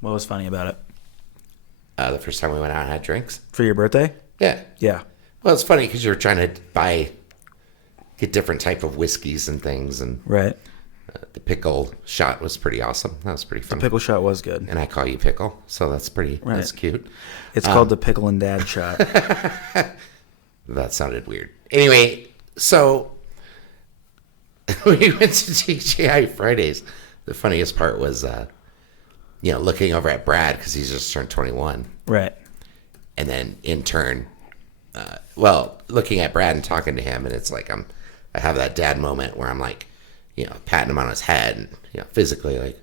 What was funny about it? The first time we went out and had drinks. For your birthday? Yeah. Yeah. Well, it's funny because you were trying to get different type of whiskeys and things, and Right. the pickle shot was pretty awesome. That was pretty fun. The pickle shot was good. And I call you Pickle, so that's that's cute. It's called the Pickle and Dad shot. That sounded weird. Anyway, so we went to TGI Fridays. The funniest part was, looking over at Brad because he's just turned 21. Right. And then in turn, looking at Brad and talking to him, and it's like I have that dad moment where I'm like, patting him on his head and, physically like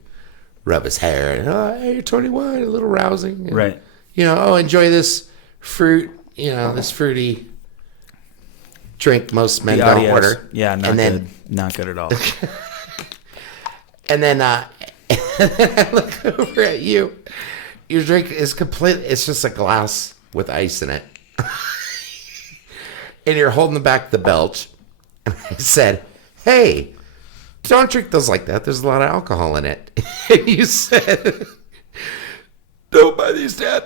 rub his hair and, hey, you're 21, a little rousing. And, Right. Enjoy this fruit, this fruity drink most men don't order. Yeah, good. Not good at all. And then I look over at you. Your drink is complete. It's just a glass with ice in it. And you're holding back the belch. And I said, hey, don't drink those like that. There's a lot of alcohol in it. And you said, don't buy these, Dad.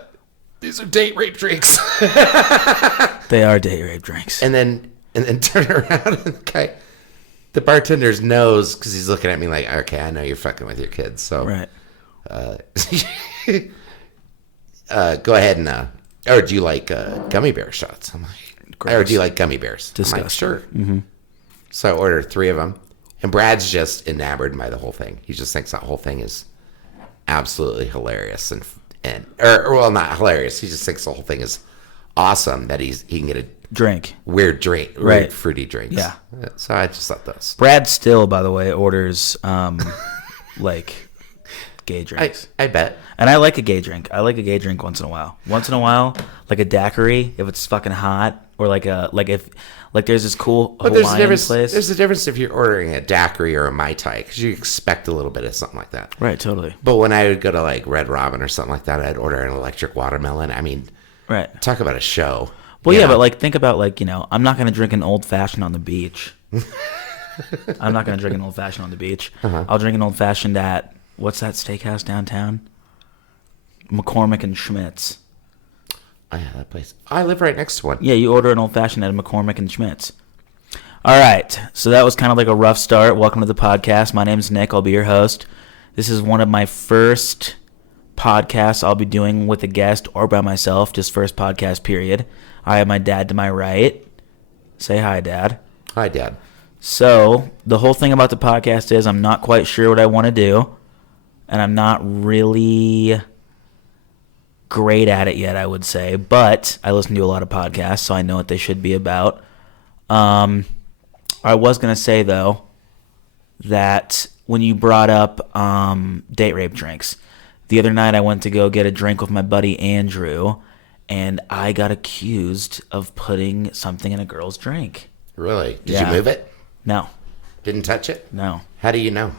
These are date rape drinks. They are date rape drinks. And then turn around and the bartender's knows because he's looking at me like, okay, I know you're fucking with your kids. So Right. Go ahead and, or do you like gummy bear shots? I'm like, Gross. or do you like gummy bears? Disgusting. I'm like, sure. Mm-hmm. So I ordered 3 of them. And Brad's just enamored by the whole thing. He just thinks that whole thing is absolutely hilarious or not hilarious. He just thinks the whole thing is awesome that he can get a Drink. weird Right. weird fruity drinks. Yeah. So I just thought those. Brad still, by the way, orders like gay drinks. I bet. And I like a gay drink. I like a gay drink once in a while. Once in a while, like a daiquiri if it's fucking hot, or like there's this cool Hawaiian place. There's a difference if you're ordering a daiquiri or a Mai Tai because you expect a little bit of something like that. Right, totally. But when I would go to like Red Robin or something like that, I'd order an electric watermelon. I mean, Right. talk about a show. Well, yeah, but like think about I'm not gonna drink an old fashioned on the beach. I'm not gonna drink an old fashioned on the beach. Uh-huh. I'll drink an old fashioned at what's that steakhouse downtown? McCormick and Schmidt's. Oh, yeah, that place. I live right next to one. Yeah, you order an old fashioned at McCormick and Schmidt's. All right, so that was kind of like a rough start. Welcome to the podcast. My name's Nick. I'll be your host. This is one of my first podcasts I'll be doing with a guest or by myself. Just first podcast, period. I have my dad to my right. Say hi, Dad. Hi, Dad. So the whole thing about the podcast is I'm not quite sure what I want to do, and I'm not really great at it yet, I would say, but I listen to a lot of podcasts, so I know what they should be about. I was going to say, though, that when you brought up date rape drinks, the other night I went to go get a drink with my buddy Andrew, and I got accused of putting something in a girl's drink. Really? Did Yeah. you move it? No. Didn't touch it? No. How do you know?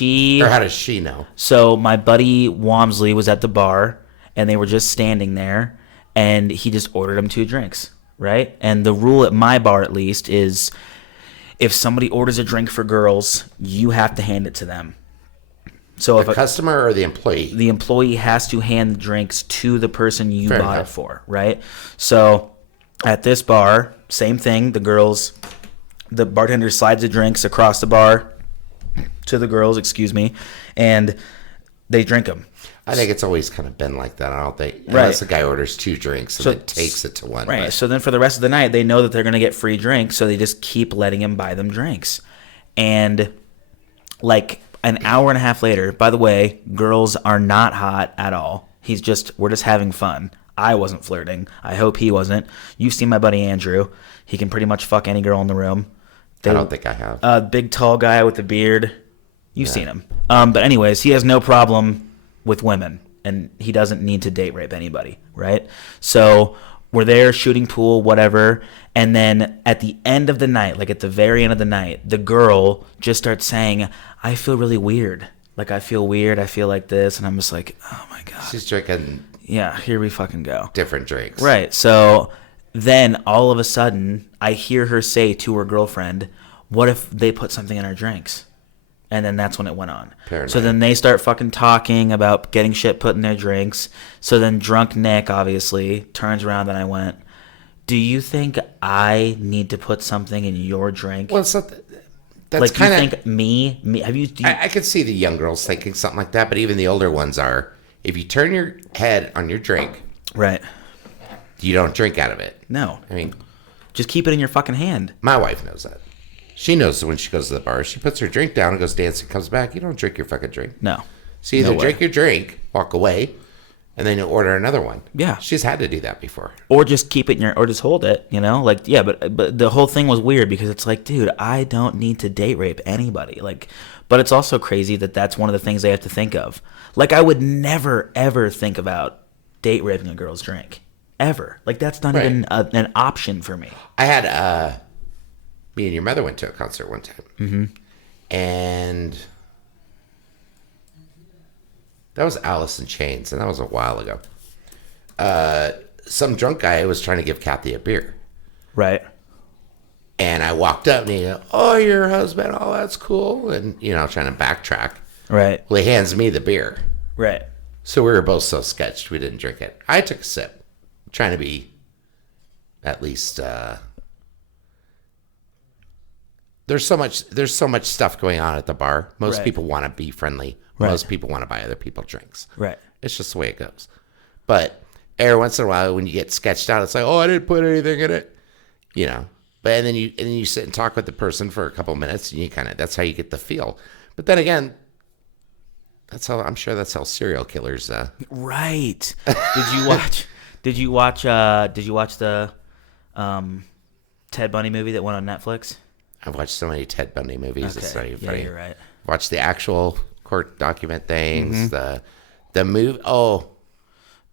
Or how does she know? So my buddy Wamsley was at the bar, and they were just standing there, and he just ordered them 2 drinks, right? And the rule at my bar, at least, is if somebody orders a drink for girls, you have to hand it to them. So if The customer or the employee? the employee has to hand the drinks to the person you Fair bought enough. it for, right? So at this bar, same thing. The bartender slides the drinks across the bar to the girls, and they drink them. I think it's always kind of been like that. I don't think, unless the guy orders 2 drinks and then takes it to one. Right. But So then for the rest of the night, they know that they're going to get free drinks, so they just keep letting him buy them drinks. And like an hour and a half later, by the way, girls are not hot at all. We're just having fun. I wasn't flirting. I hope he wasn't. You've seen my buddy Andrew. He can pretty much fuck any girl in the room. I don't think I have. Big tall guy with a beard. You've seen him. But anyways, he has no problem with women, and he doesn't need to date rape anybody, right? So we're there shooting pool, whatever, and then at the end of the night, like at the very end of the night, the girl just starts saying, I feel really weird. Like, I feel weird. I feel like this. And I'm just like, oh, my God. She's drinking Yeah, here we fucking go. different drinks. Right. So then all of a sudden, I hear her say to her girlfriend, what if they put something in our drinks? And then that's when it went on. Paranoid. So then they start fucking talking about getting shit put in their drinks. So then drunk Nick obviously turns around and I went, do you think I need to put something in your drink? Well, so that's like, kind you of... think me, have you... Do you I could see the young girls thinking something like that, but even the older ones are, if you turn your head on your drink, right. you don't drink out of it. No. I mean, just keep it in your fucking hand. my wife knows that. She knows that when she goes to the bar, she puts her drink down and goes dancing, comes back. You don't drink your fucking drink. No. So you either No way. drink your drink, walk away, and then you order another one. Yeah. She's had to do that before. Or just keep it in your, or just hold it, you know? Like, yeah, but the whole thing was weird because it's like, dude, I don't need to date rape anybody. Like, but it's also crazy that that's one of the things they have to think of. Like, I would never, ever think about date raping a girl's drink. Ever. Like, that's not Right. even an option for me. I had, me and your mother went to a concert one time. Mm-hmm. And that was Alice in Chains, and that was a while ago. Some drunk guy was trying to give Kathy a beer. Right. And I walked up and he goes, oh, your husband, oh, that's cool. And, trying to backtrack. Right. Well, he hands me the beer. Right. So we were both so sketched, we didn't drink it. I took a sip, trying to be at least... There's so much stuff going on at the bar. Most Right. people want to be friendly. Right. Most people want to buy other people drinks. Right. It's just the way it goes. But every once in a while, when you get sketched out, it's like, oh, I didn't put anything in it, But and then you sit and talk with the person for a couple minutes, and you that's how you get the feel. But then again, I'm sure that's how serial killers. Right. Did you watch? Did you watch the Ted Bundy movie that went on Netflix? I've watched so many Ted Bundy movies. It's not even Yeah, funny. you're right. Watched the actual court document things. The movie. Oh,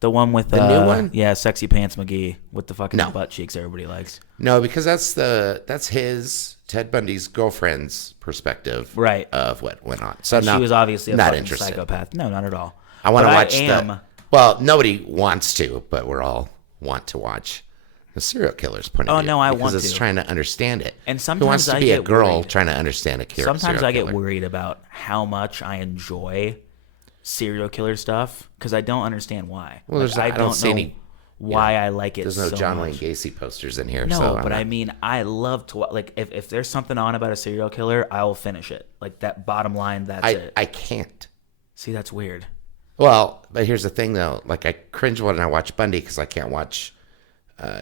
The one with The new one? Yeah, Sexy Pants McGee with the fucking No. butt cheeks everybody likes. no, because that's his Ted Bundy's girlfriend's perspective, Right. of what went on. So And she was obviously a not fucking interested. psychopath. No, not at all. I want to But watch am, Well, nobody wants to, but we're all want to watch the serial killer's point of Oh, view. no, I because want it's to. trying to understand it. And Who wants sometimes to I be a get girl worried. trying to understand a serial Sometimes I get killer? worried about how much I enjoy serial killer stuff because I don't understand why. Well, Like, I don't see know any- why I like it There's no so John much. Wayne Gacy posters in here. No, so I'm but not- I mean, I love to like if there's something on about a serial killer, I will finish it. Like that bottom line, that's it. I can't. See, that's weird. Well, but here's the thing, though. Like, I cringe when I watch Bundy because I can't watch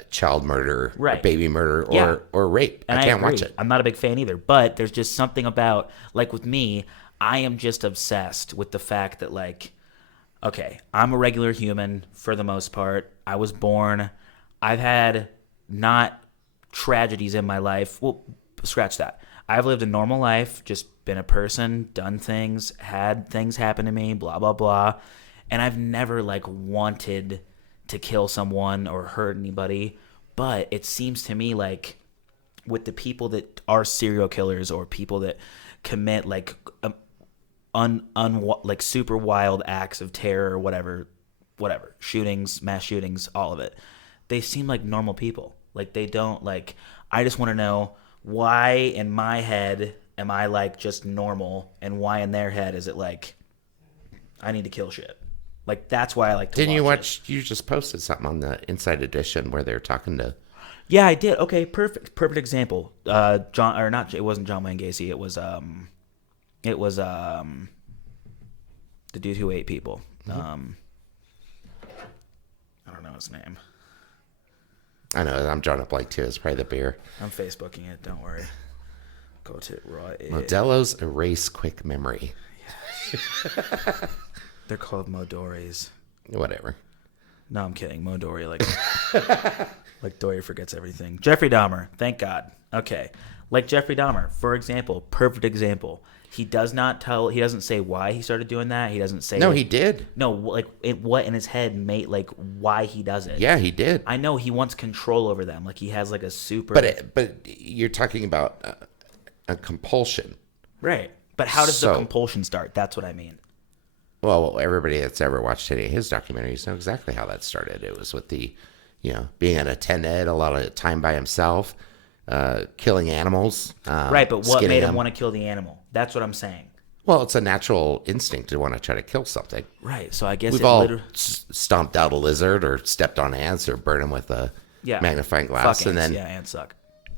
child murder, or Right. baby murder, Yeah. or rape. And I can't agree. watch it. I'm not a big fan either, but there's just something about like with me, I am just obsessed with the fact that like, okay, I'm a regular human for the most part. I was born. I've had not tragedies in my life. Well, scratch that. I've lived a normal life, just been a person, done things, had things happen to me, blah, blah, blah. And I've never like wanted to kill someone or hurt anybody. But it seems to me like with the people that are serial killers or people that commit like like super wild acts of terror or whatever, shootings, mass shootings, all of it. They seem like normal people. Like they don't like, I just want to know why in my head am I like just normal and why in their head is it like, I need to kill shit. Like that's why I like to Didn't you watch watch? You just posted something on the Inside Edition where they're talking to. Yeah, I did. Okay, perfect example. John or not? It wasn't John Wayne Gacy. It was the dude who ate people. I don't know his name. I know I'm drawing up like too. It's probably the beer. I'm Facebooking it. Don't worry. Go to Raw. Modelo's Erase Quick Memory. They're called Modoris. Whatever. No, I'm kidding. Modori, like Dory forgets everything. Jeffrey Dahmer. Thank God. Okay. Like Jeffrey Dahmer, for example, perfect example. He doesn't say why he started doing that. He doesn't say. No, he did. No, like what in his head made like why he does it. Yeah, he did. I know he wants control over them. Like he has like a super. But you're talking about a compulsion. Right. But how does the So- compulsion start? That's what I mean. Well, everybody that's ever watched any of his documentaries know exactly how that started. It was with the, being an attendant, a lot of time by himself, killing animals. Right, but what skinning made him them. want to kill the animal? That's what I'm saying. Well, it's a natural instinct to want to try to kill something. Right. So I guess We've it all literally, stomped out a lizard or stepped on ants or burned them with a magnifying glass, fuck and ants. then Ants suck.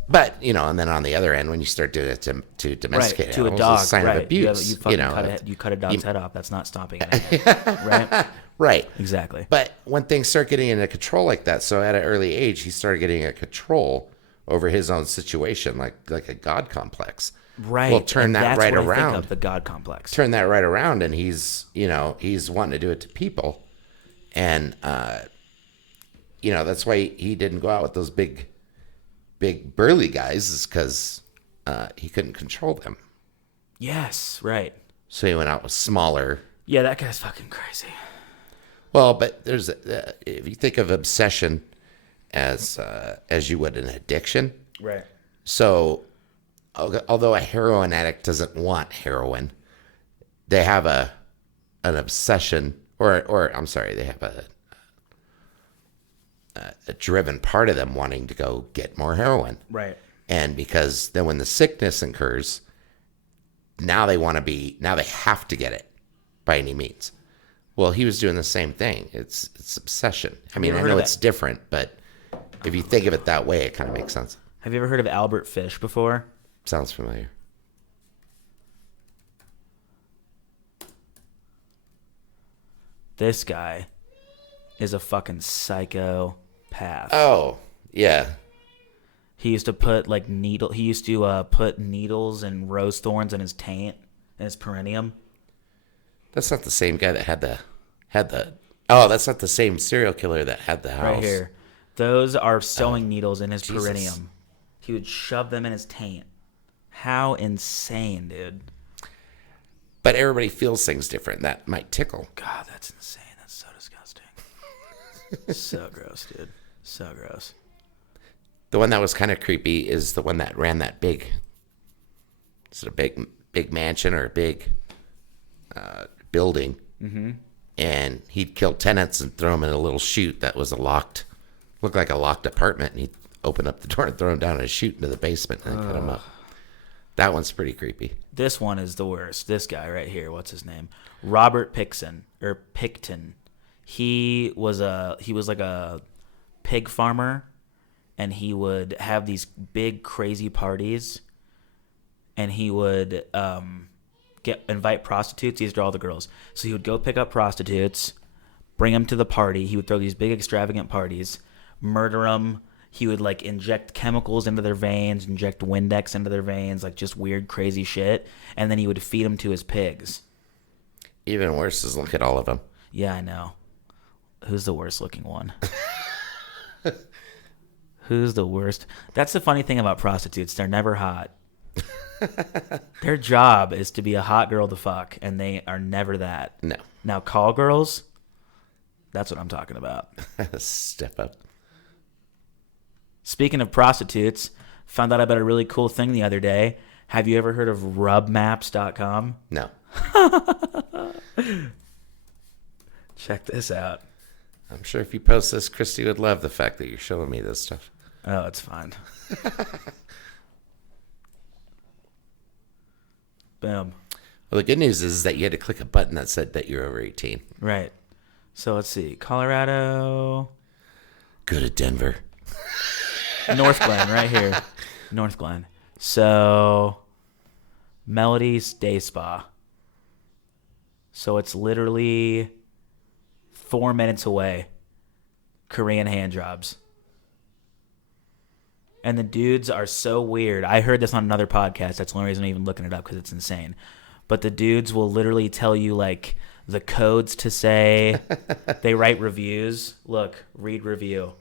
but and then on the other end, when you start doing it to domesticate Right. To a animals, dog. it's a sign right. of abuse. You cut a dog's head off. That's not stomping an ant. Right. Right. Exactly. But when things start getting into control like that, so at an early age, he started getting a control over his own situation, like a God complex. Right. Well, turn and that that's right what I think around. of, the God complex. Turn that right around, and he's wanting to do it to people, and that's why he didn't go out with those big burly guys, is because he couldn't control them. Yes. Right. So he went out with smaller. Yeah, that guy's fucking crazy. Well, but there's if you think of obsession as you would an addiction. Right. So, although a heroin addict doesn't want heroin, they have an obsession, or I'm sorry, they have a driven part of them wanting to go get more heroin. Right. And because then when the sickness occurs, now they have to get it by any means. Well, he was doing the same thing. It's obsession. I mean, I know it's different, but if you think of it that way, it kind of makes sense. Have you ever heard of Albert Fish before? Sounds familiar. This guy is a fucking psychopath. Oh, yeah. He used to put He used to put needles and rose thorns in his taint, in his perineum. That's not the same guy that had the. Oh, that's not the same serial killer that had the house. Right here. Those are sewing needles in his perineum. He would shove them in his taint. How insane, dude. But everybody feels things different. That might tickle. God, that's insane. That's so disgusting. So gross, dude. So gross. The one that was kind of creepy is the one that ran that big. Is it a big mansion or a big building? Mm-hmm. And he'd kill tenants and throw them in a little chute that was looked like a locked apartment. And he'd open up the door and throw them down a chute into the basement and cut them up. That one's pretty creepy. This one is the worst. This guy right here, what's his name? Robert Picton. He was like a pig farmer, and he would have these big crazy parties, and he would invite prostitutes. These are all the girls. So he would go pick up prostitutes, bring them to the party. He would throw these big extravagant parties, murder them. He would inject chemicals into their veins, inject Windex into their veins, just weird, crazy shit. And then he would feed them to his pigs. Even worse is look at all of them. Yeah, I know. Who's the worst looking one? Who's the worst? That's the funny thing about prostitutes. They're never hot. Their job is to be a hot girl to fuck, and they are never that. No. Now, call girls, that's what I'm talking about. Step up. Speaking of prostitutes, found out about a really cool thing the other day. Have you ever heard of rubmaps.com? No. Check this out. I'm sure if you post this, Christy would love the fact that you're showing me this stuff. Oh, it's fine. Boom. Well, the good news is that you had to click a button that said that you're over 18. Right. So let's see. Colorado. Go to Denver. North Glen, right here. North Glen. So, Melody's Day Spa. So it's literally 4 minutes away. Korean hand jobs. And the dudes are so weird. I heard this on another podcast. That's the only reason I'm even looking it up, because it's insane. But the dudes will literally tell you the codes to say. They write reviews. Look, read review.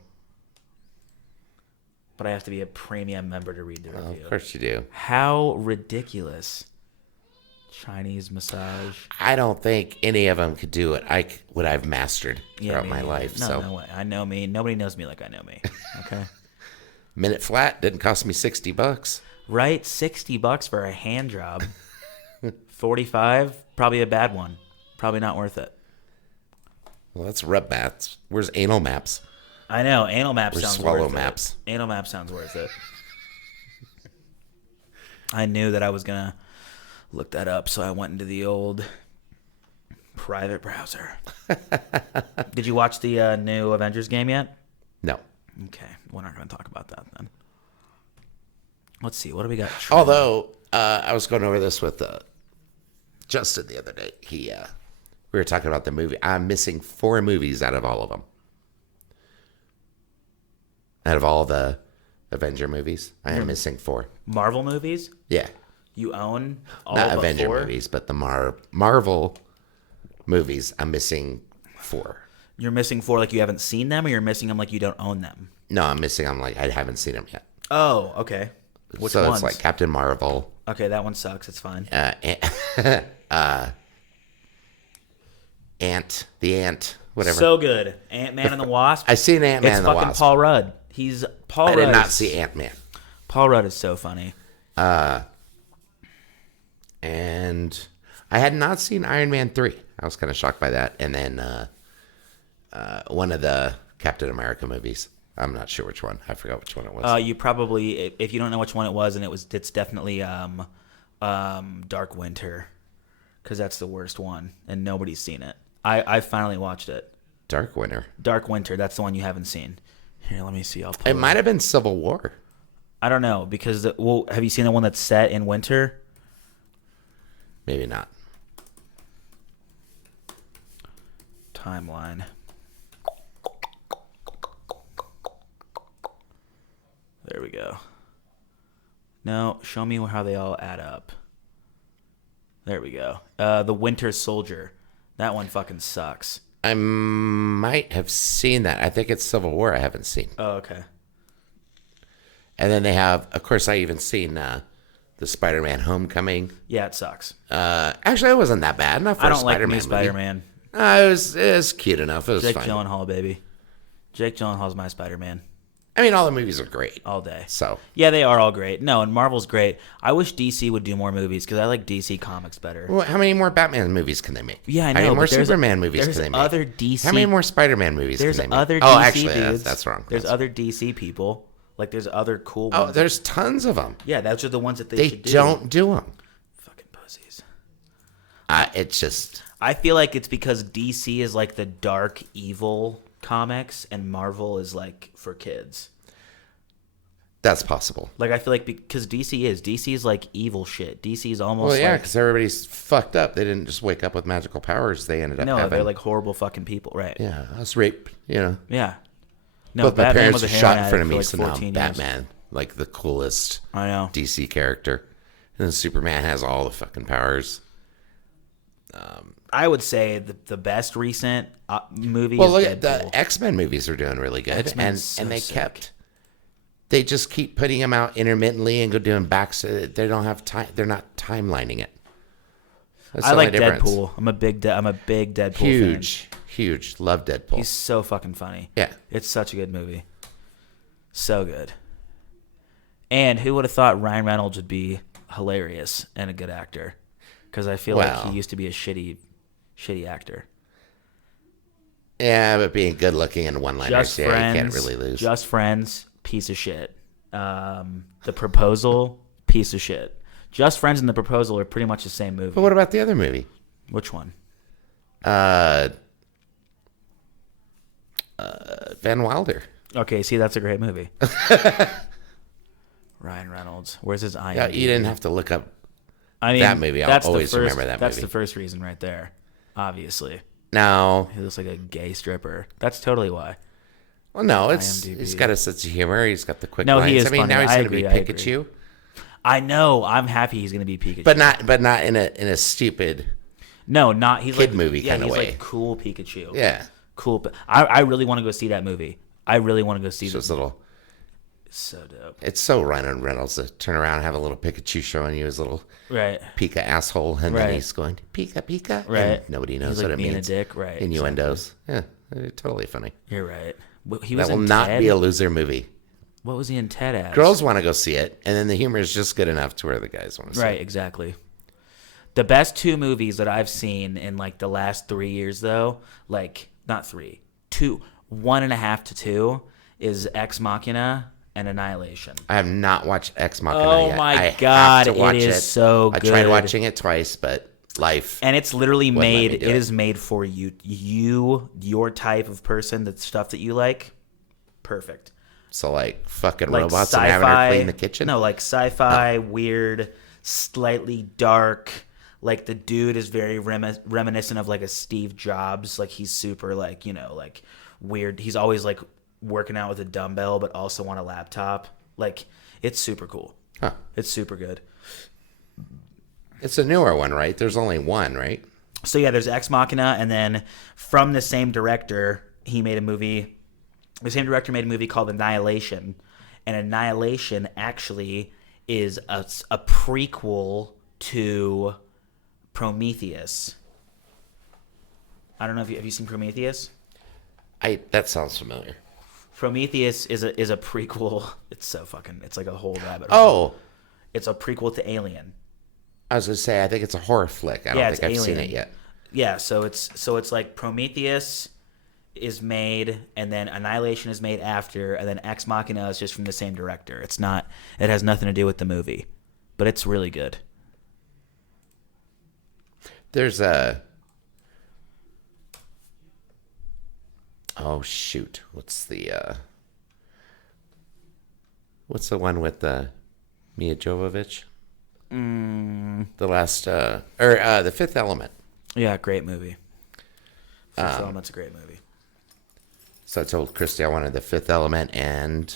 But I have to be a premium member to read the review. Of course you do. How ridiculous. Chinese massage. I don't think any of them could do what I've mastered throughout me my neither. life. No way. I know me. Nobody knows me like I know me. Okay. Minute flat didn't cost me $60. Right? $60 for a hand job. 45, probably a bad one. Probably not worth it. Well, that's rub maps. Where's anal maps? I know. Anal maps Or sounds swallow worth maps. it. Anal maps sounds worth it. I knew that I was going to look that up. So I went into the old private browser. Did you watch the new Avengers game yet? No. Okay, we're not going to talk about that then. Let's see. What do we got? Although I was going over this with Justin the other day. We were talking about the movie. I'm missing 4 movies out of all of them. Out of all the Avenger movies, I am missing 4. Marvel movies? Yeah. You own all Not but Avenger 4? movies, but the Marvel movies. I'm missing 4. You're missing 4 like you haven't seen them, or you're missing them like you don't own them? No, I'm missing. I'm like I haven't seen them yet. Oh, okay. Which so ones? it's like Captain Marvel. Okay, that one sucks. It's fine. The Ant, whatever. So good. Ant-Man and the Wasp. I seen Ant-Man It's and the fucking Wasp. Paul Rudd. He's Paul I Rudd. did not see Ant-Man. Paul Rudd is so funny. And I had not seen Iron Man 3. I was kind of shocked by that. And then one of the Captain America movies. I'm not sure which one. I forgot which one it was. You probably, if you don't know which one it was, and it's definitely Dark Winter, because that's the worst one, and nobody's seen it. I finally watched it. Dark Winter. Dark Winter. That's the one you haven't seen. Here, let me see. I'll pull It might have been Civil War. I don't know because have you seen the one that's set in winter? Maybe not. Timeline. There we go. No, show me how they all add up. There we go. The Winter Soldier. That one fucking sucks. I might have seen that. I think it's Civil War I haven't seen. Oh, okay. And then they have, of course, I even seen the Spider-Man Homecoming. Yeah, it sucks. Actually, it wasn't that bad. Not for I a don't like Spider-Man new Spider-Man. It was cute enough. It was Jake fine. Gyllenhaal, baby. Jake Gyllenhaal's my Spider-Man I mean, all the movies are great. all day. So Yeah, they are all great. No, and Marvel's great. I wish DC would do more movies because I like DC comics better. well, how many more Batman movies can they make? Yeah, I How know, many more but there's- Superman movies there's can they make? other DC How many more Spider-Man movies There's can they make? other Oh, DC actually, dudes. that's wrong. There's That's- other DC people. Like there's other cool Oh, ones. there's tons of them. Yeah, those are the ones that They should do. don't do them. Fucking pussies. It's just I feel like it's because DC is like the dark evil comics and Marvel is like for kids. that's possible. Like I feel like because DC is like evil shit. DC is almost Well, yeah, like because everybody's fucked up. They didn't just wake up with magical powers. They ended up no, having they're like horrible fucking people, right? yeah, I was raped. Yeah. No, Both my Batman parents was a were heroin shot in front addict of for me, like so now 14 years. Batman, like the coolest I know. DC character, and then Superman has all the fucking powers. I would say the best recent movie Well, is look at Deadpool. the X-Men movies are doing really good, X-Men's so and they sick. they just keep putting them out intermittently and go doing backs. They don't have time. They're not timelining it. That's I the only like difference. Deadpool. I'm a big Deadpool fan. Huge. Love Deadpool. He's so fucking funny. Yeah. It's such a good movie. So good. And who would have thought Ryan Reynolds would be hilarious and a good actor? Because I feel like Well. he used to be a shitty actor. Yeah, but being good looking and one-liners, Just yeah, Friends. you can't really lose. Just Friends, piece of shit. The Proposal, piece of shit. Just Friends and The Proposal are pretty much the same movie. But what about the other movie? Which one? Van Wilder. Okay, see, that's a great movie. Ryan Reynolds. Where's his IMDb? Yeah, you didn't have to look up. I mean, that movie. I'll that's the always first- remember that That's movie. the first reason right there. Obviously. No, He looks like a gay stripper. That's totally why. well, no, it's IMDb. he's got a sense of humor. He's got the quick No, lines. he is I mean, funny. now he's I going to agree, be I agree. Pikachu, I know. I'm happy he's going to be Pikachu. but not in a stupid. No, not. He's kid like, movie yeah, kinda he's way. like cool Pikachu. Yeah, Cool. I really want to go see that movie. I really want to go see it's this. just little. It's so dope. It's so Ryan Reynolds to turn around and have a little Pikachu showing you his little Right. Pika asshole, and Right. then he's going Pika Pika, Right. and nobody knows He's like what it being means. a dick. Right. Innuendos, yeah, totally funny. You're right. He was That will in not Ted. be a loser movie. What was he in Ted as? Girls want to go see it, and then the humor is just good enough to where the guys want to see Right, it. exactly. The best 2 movies that I've seen in like the last 3 years, though, like not 3, 2, 1.5 to 2, is Ex Machina and Annihilation. I have not watched Ex Machina Oh yet. my I have God, to watch it is so I tried good. watching it twice, but life. And it's literally Wouldn't let made. me do It it. is made for you. Your type of person. The stuff that you like. Perfect. So like fucking Like robots sci-fi. and having her clean the kitchen. No, like sci-fi, weird, slightly dark. Like the dude is very reminiscent of like a Steve Jobs. Like he's super like like weird. He's always like working out with a dumbbell, but also on a laptop. Like it's super cool. Huh. It's super good. It's a newer one, right? There's only one, right? So yeah, there's Ex Machina, and then from the same director, he made a movie. The same director made a movie called Annihilation, and Annihilation actually is a prequel to Prometheus. I don't know if have you seen Prometheus? That sounds familiar. Prometheus is a prequel. It's so fucking. It's like a whole rabbit hole. Oh, It's a prequel to Alien. I was gonna say I think it's a horror flick. I don't Yeah, think it's I've seen Alien. it yet. Yeah, so it's like Prometheus is made, and then Annihilation is made after, and then Ex Machina is just from the same director. It's not. It has nothing to do with the movie, but it's really good. There's a. Oh shoot! What's the one with Mia Jovovich? The last The Fifth Element. Yeah, great movie. Fifth Element's a great movie. So I told Christy I wanted The Fifth Element and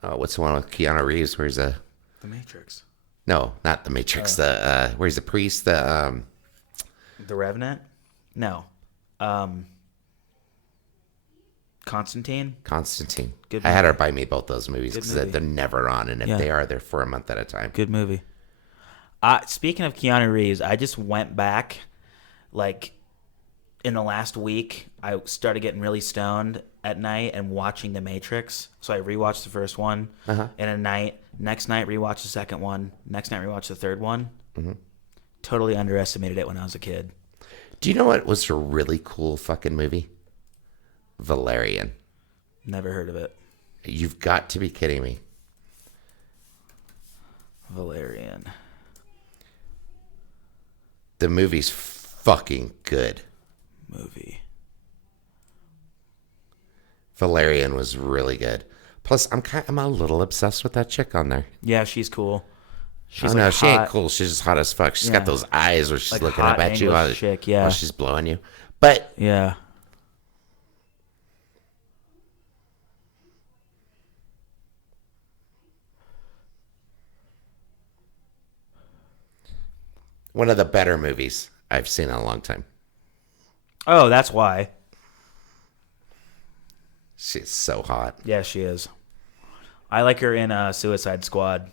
what's the one with Keanu Reeves where he's The Matrix. no, not The Matrix. The where he's a priest. The Revenant. No. Constantine. Constantine. Good I had movie. her buy me both those movies Good because movie. they're never on, and if Yeah. they are, they're for a month at a time. Good movie. Speaking of Keanu Reeves, I just went back, like, in the last week. I started getting really stoned at night and watching The Matrix. So I rewatched the first one in a night. Next night, rewatched the second one. Next night, rewatched the third one. Totally underestimated it when I was a kid. Do you know what was a really cool fucking movie? Valerian. Never heard of it. You've got to be kidding me. Valerian. The movie's fucking good. Movie. Valerian was really good. Plus, I'm a little obsessed with that chick on there. Yeah, she's cool. She's No, like she ain't hot. cool. She's just hot as fuck. She's Yeah. got those eyes where she's Like looking hot up at you English while, chick, yeah. while she's blowing you. But Yeah. one of the better movies I've seen in a long time. Oh, that's why. She's so hot. Yeah, she is. I like her in Suicide Squad.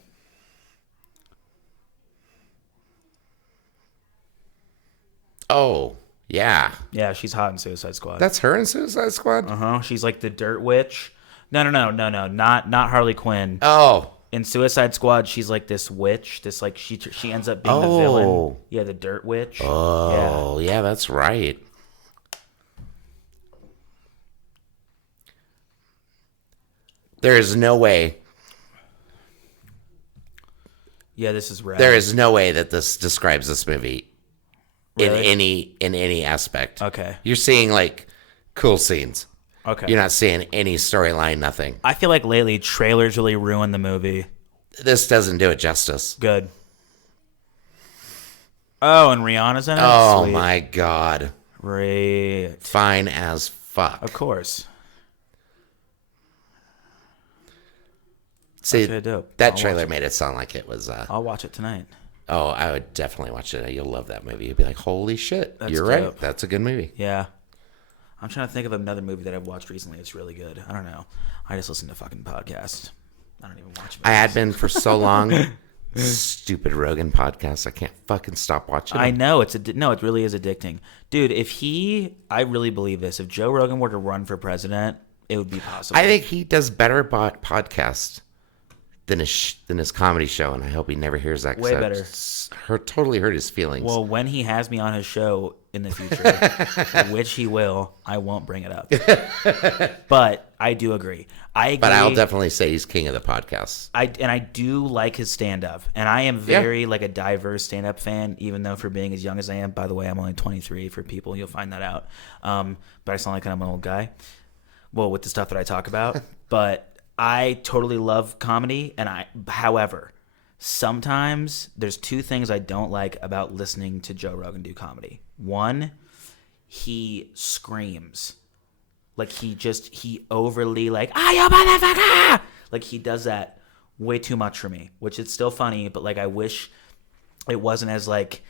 Oh, yeah. Yeah, she's hot in Suicide Squad. That's her in Suicide Squad? Uh-huh. She's like the dirt witch. No. Not Harley Quinn. Oh. In Suicide Squad, she's like this witch. This like she ends up being the villain. Oh. Yeah, the dirt witch. Oh, yeah, that's right. There is no way. Yeah, this is rad. There is no way that this describes this movie Really? in any aspect. Okay. You're seeing like cool scenes. Okay. You're not seeing any storyline, nothing. I feel like lately trailers really ruin the movie. This doesn't do it justice. Good. Oh, and Rihanna's in it? Oh Sweet. my god. Great. Fine as fuck. Of course. See, Okay, dope. that I'll trailer watch it. made it sound like it was I'll watch it tonight. oh, I would definitely watch it. You'll love that movie. You'll be like, holy shit. That's You're right. dope. That's a good movie. Yeah. I'm trying to think of another movie that I've watched recently. It's really good. I don't know. I just listen to fucking podcasts. I don't even watch movies. I had been for so long. Stupid Rogan podcast. I can't fucking stop watching I it. know it really is addicting, dude. I really believe this. If Joe Rogan were to run for president, it would be possible. I think he does better podcast than his comedy show, and I hope he never hears that. 'cause Way I better. just totally hurt his feelings. Well, when he has me on his show in the future, which he will, I won't bring it up. But I do agree. I agree. But I'll definitely say he's king of the podcasts. I do like his stand up, and I am very like a diverse stand up fan. Even though for being as young as I am, by the way, I'm only 23. For people, you'll find that out. But I sound like I'm an old guy. Well, with the stuff that I talk about, but I totally love comedy, and however, sometimes there's two things I don't like about listening to Joe Rogan do comedy. One, he screams. Like he overly like, you motherfucker! Like he does that way too much for me, which is still funny, but like I wish it wasn't as like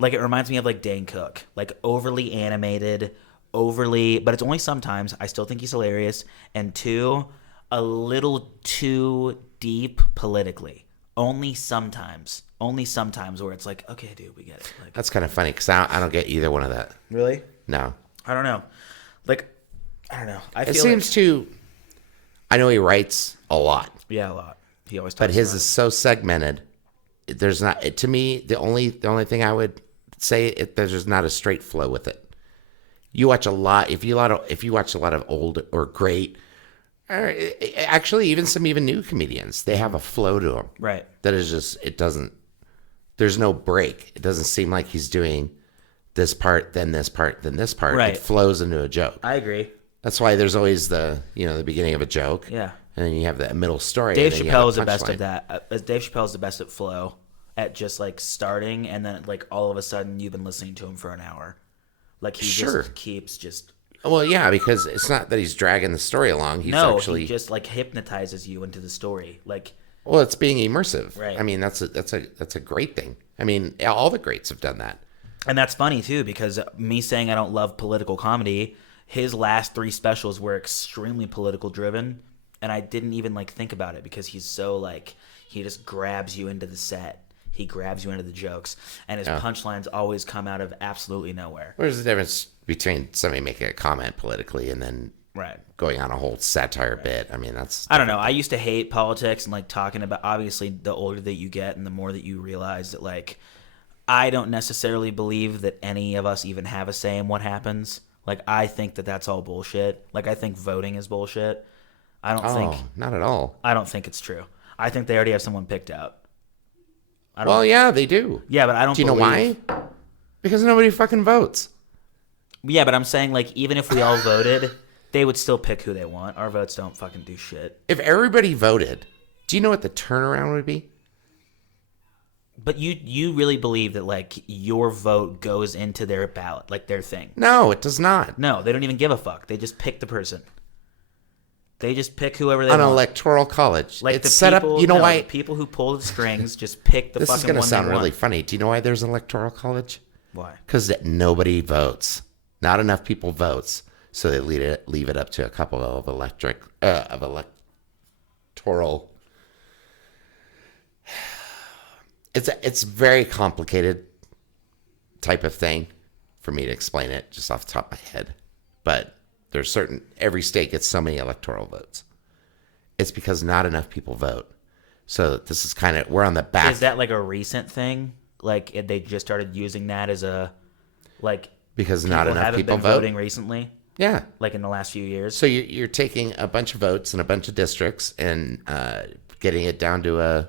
it reminds me of like Dane Cook, like overly animated, but it's only sometimes. I still think he's hilarious. And two, a little too deep politically. Only sometimes where it's like, okay, dude, we get it. Like, That's kind of funny because I don't get either one of that. really? No. I don't know. Like, I don't know. I feel It seems I know he writes a lot, yeah, a lot. He always talks but his about is so segmented. There's not, to me, the only thing I would say, there's not a straight flow with it. You watch a lot, if you watch a lot of old or great, or actually even some new comedians, they have a flow to them. Right. That is just, there's no break. It doesn't seem like he's doing this part, then this part, then this part. Right. It flows into a joke. I agree. That's why there's always the beginning of a joke. Yeah. And then you have the middle story. Dave and then you have Chappelle a is the best punchline. of that. Dave Chappelle is the best at flow, at just like starting, and then like all of a sudden you've been listening to him for an hour. Like he Sure. just keeps just. Well, yeah, because it's not that he's dragging the story along. He's No, actually he just like hypnotizes you into the story. Like, well, it's being immersive. Right. I mean, that's a great thing. I mean, all the greats have done that. and that's funny too, because me saying I don't love political comedy, his last 3 specials were extremely political driven, and I didn't even like think about it because he's so like he just grabs you into the set. He grabs you into the jokes, and his punchlines always come out of absolutely nowhere. Where's the difference between somebody making a comment politically and then Right. going on a whole satire bit? I mean, that's I don't know. I used to hate politics and like talking about, obviously the older that you get and the more that you realize that like I don't necessarily believe that any of us even have a say in what happens. Like I think that that's all bullshit. Like I think voting is bullshit. I not at all. don't think it's true. I think they already have someone picked out. Well, yeah, they do. Yeah, but I don't Do you know why? Because nobody fucking votes. Yeah, but I'm saying like even if we all voted, they would still pick who they want. Our votes don't fucking do shit. If everybody voted, do you know what the turnaround would be? But you really believe that like your vote goes into their ballot, like their thing? No, it does not. No, they don't even give a fuck. They just pick the person. They just pick whoever they An want. electoral college. Like It's the set people, up. You know no, why? the people who pull the strings just pick the This fucking is going to one sound they really want. funny. Do you know why there's an electoral college? Why? Because nobody votes. Not enough people votes, so they leave it up to a couple of electoral. It's very complicated type of thing for me to explain it just off the top of my head, but there's every state gets so many electoral votes. It's because not enough people vote. So this is we're on the back. Is that like a recent thing? Like they just started using that as a like because not enough haven't people been vote. voting recently, Yeah. like in the last few years. So you're taking a bunch of votes in a bunch of districts and getting it down to a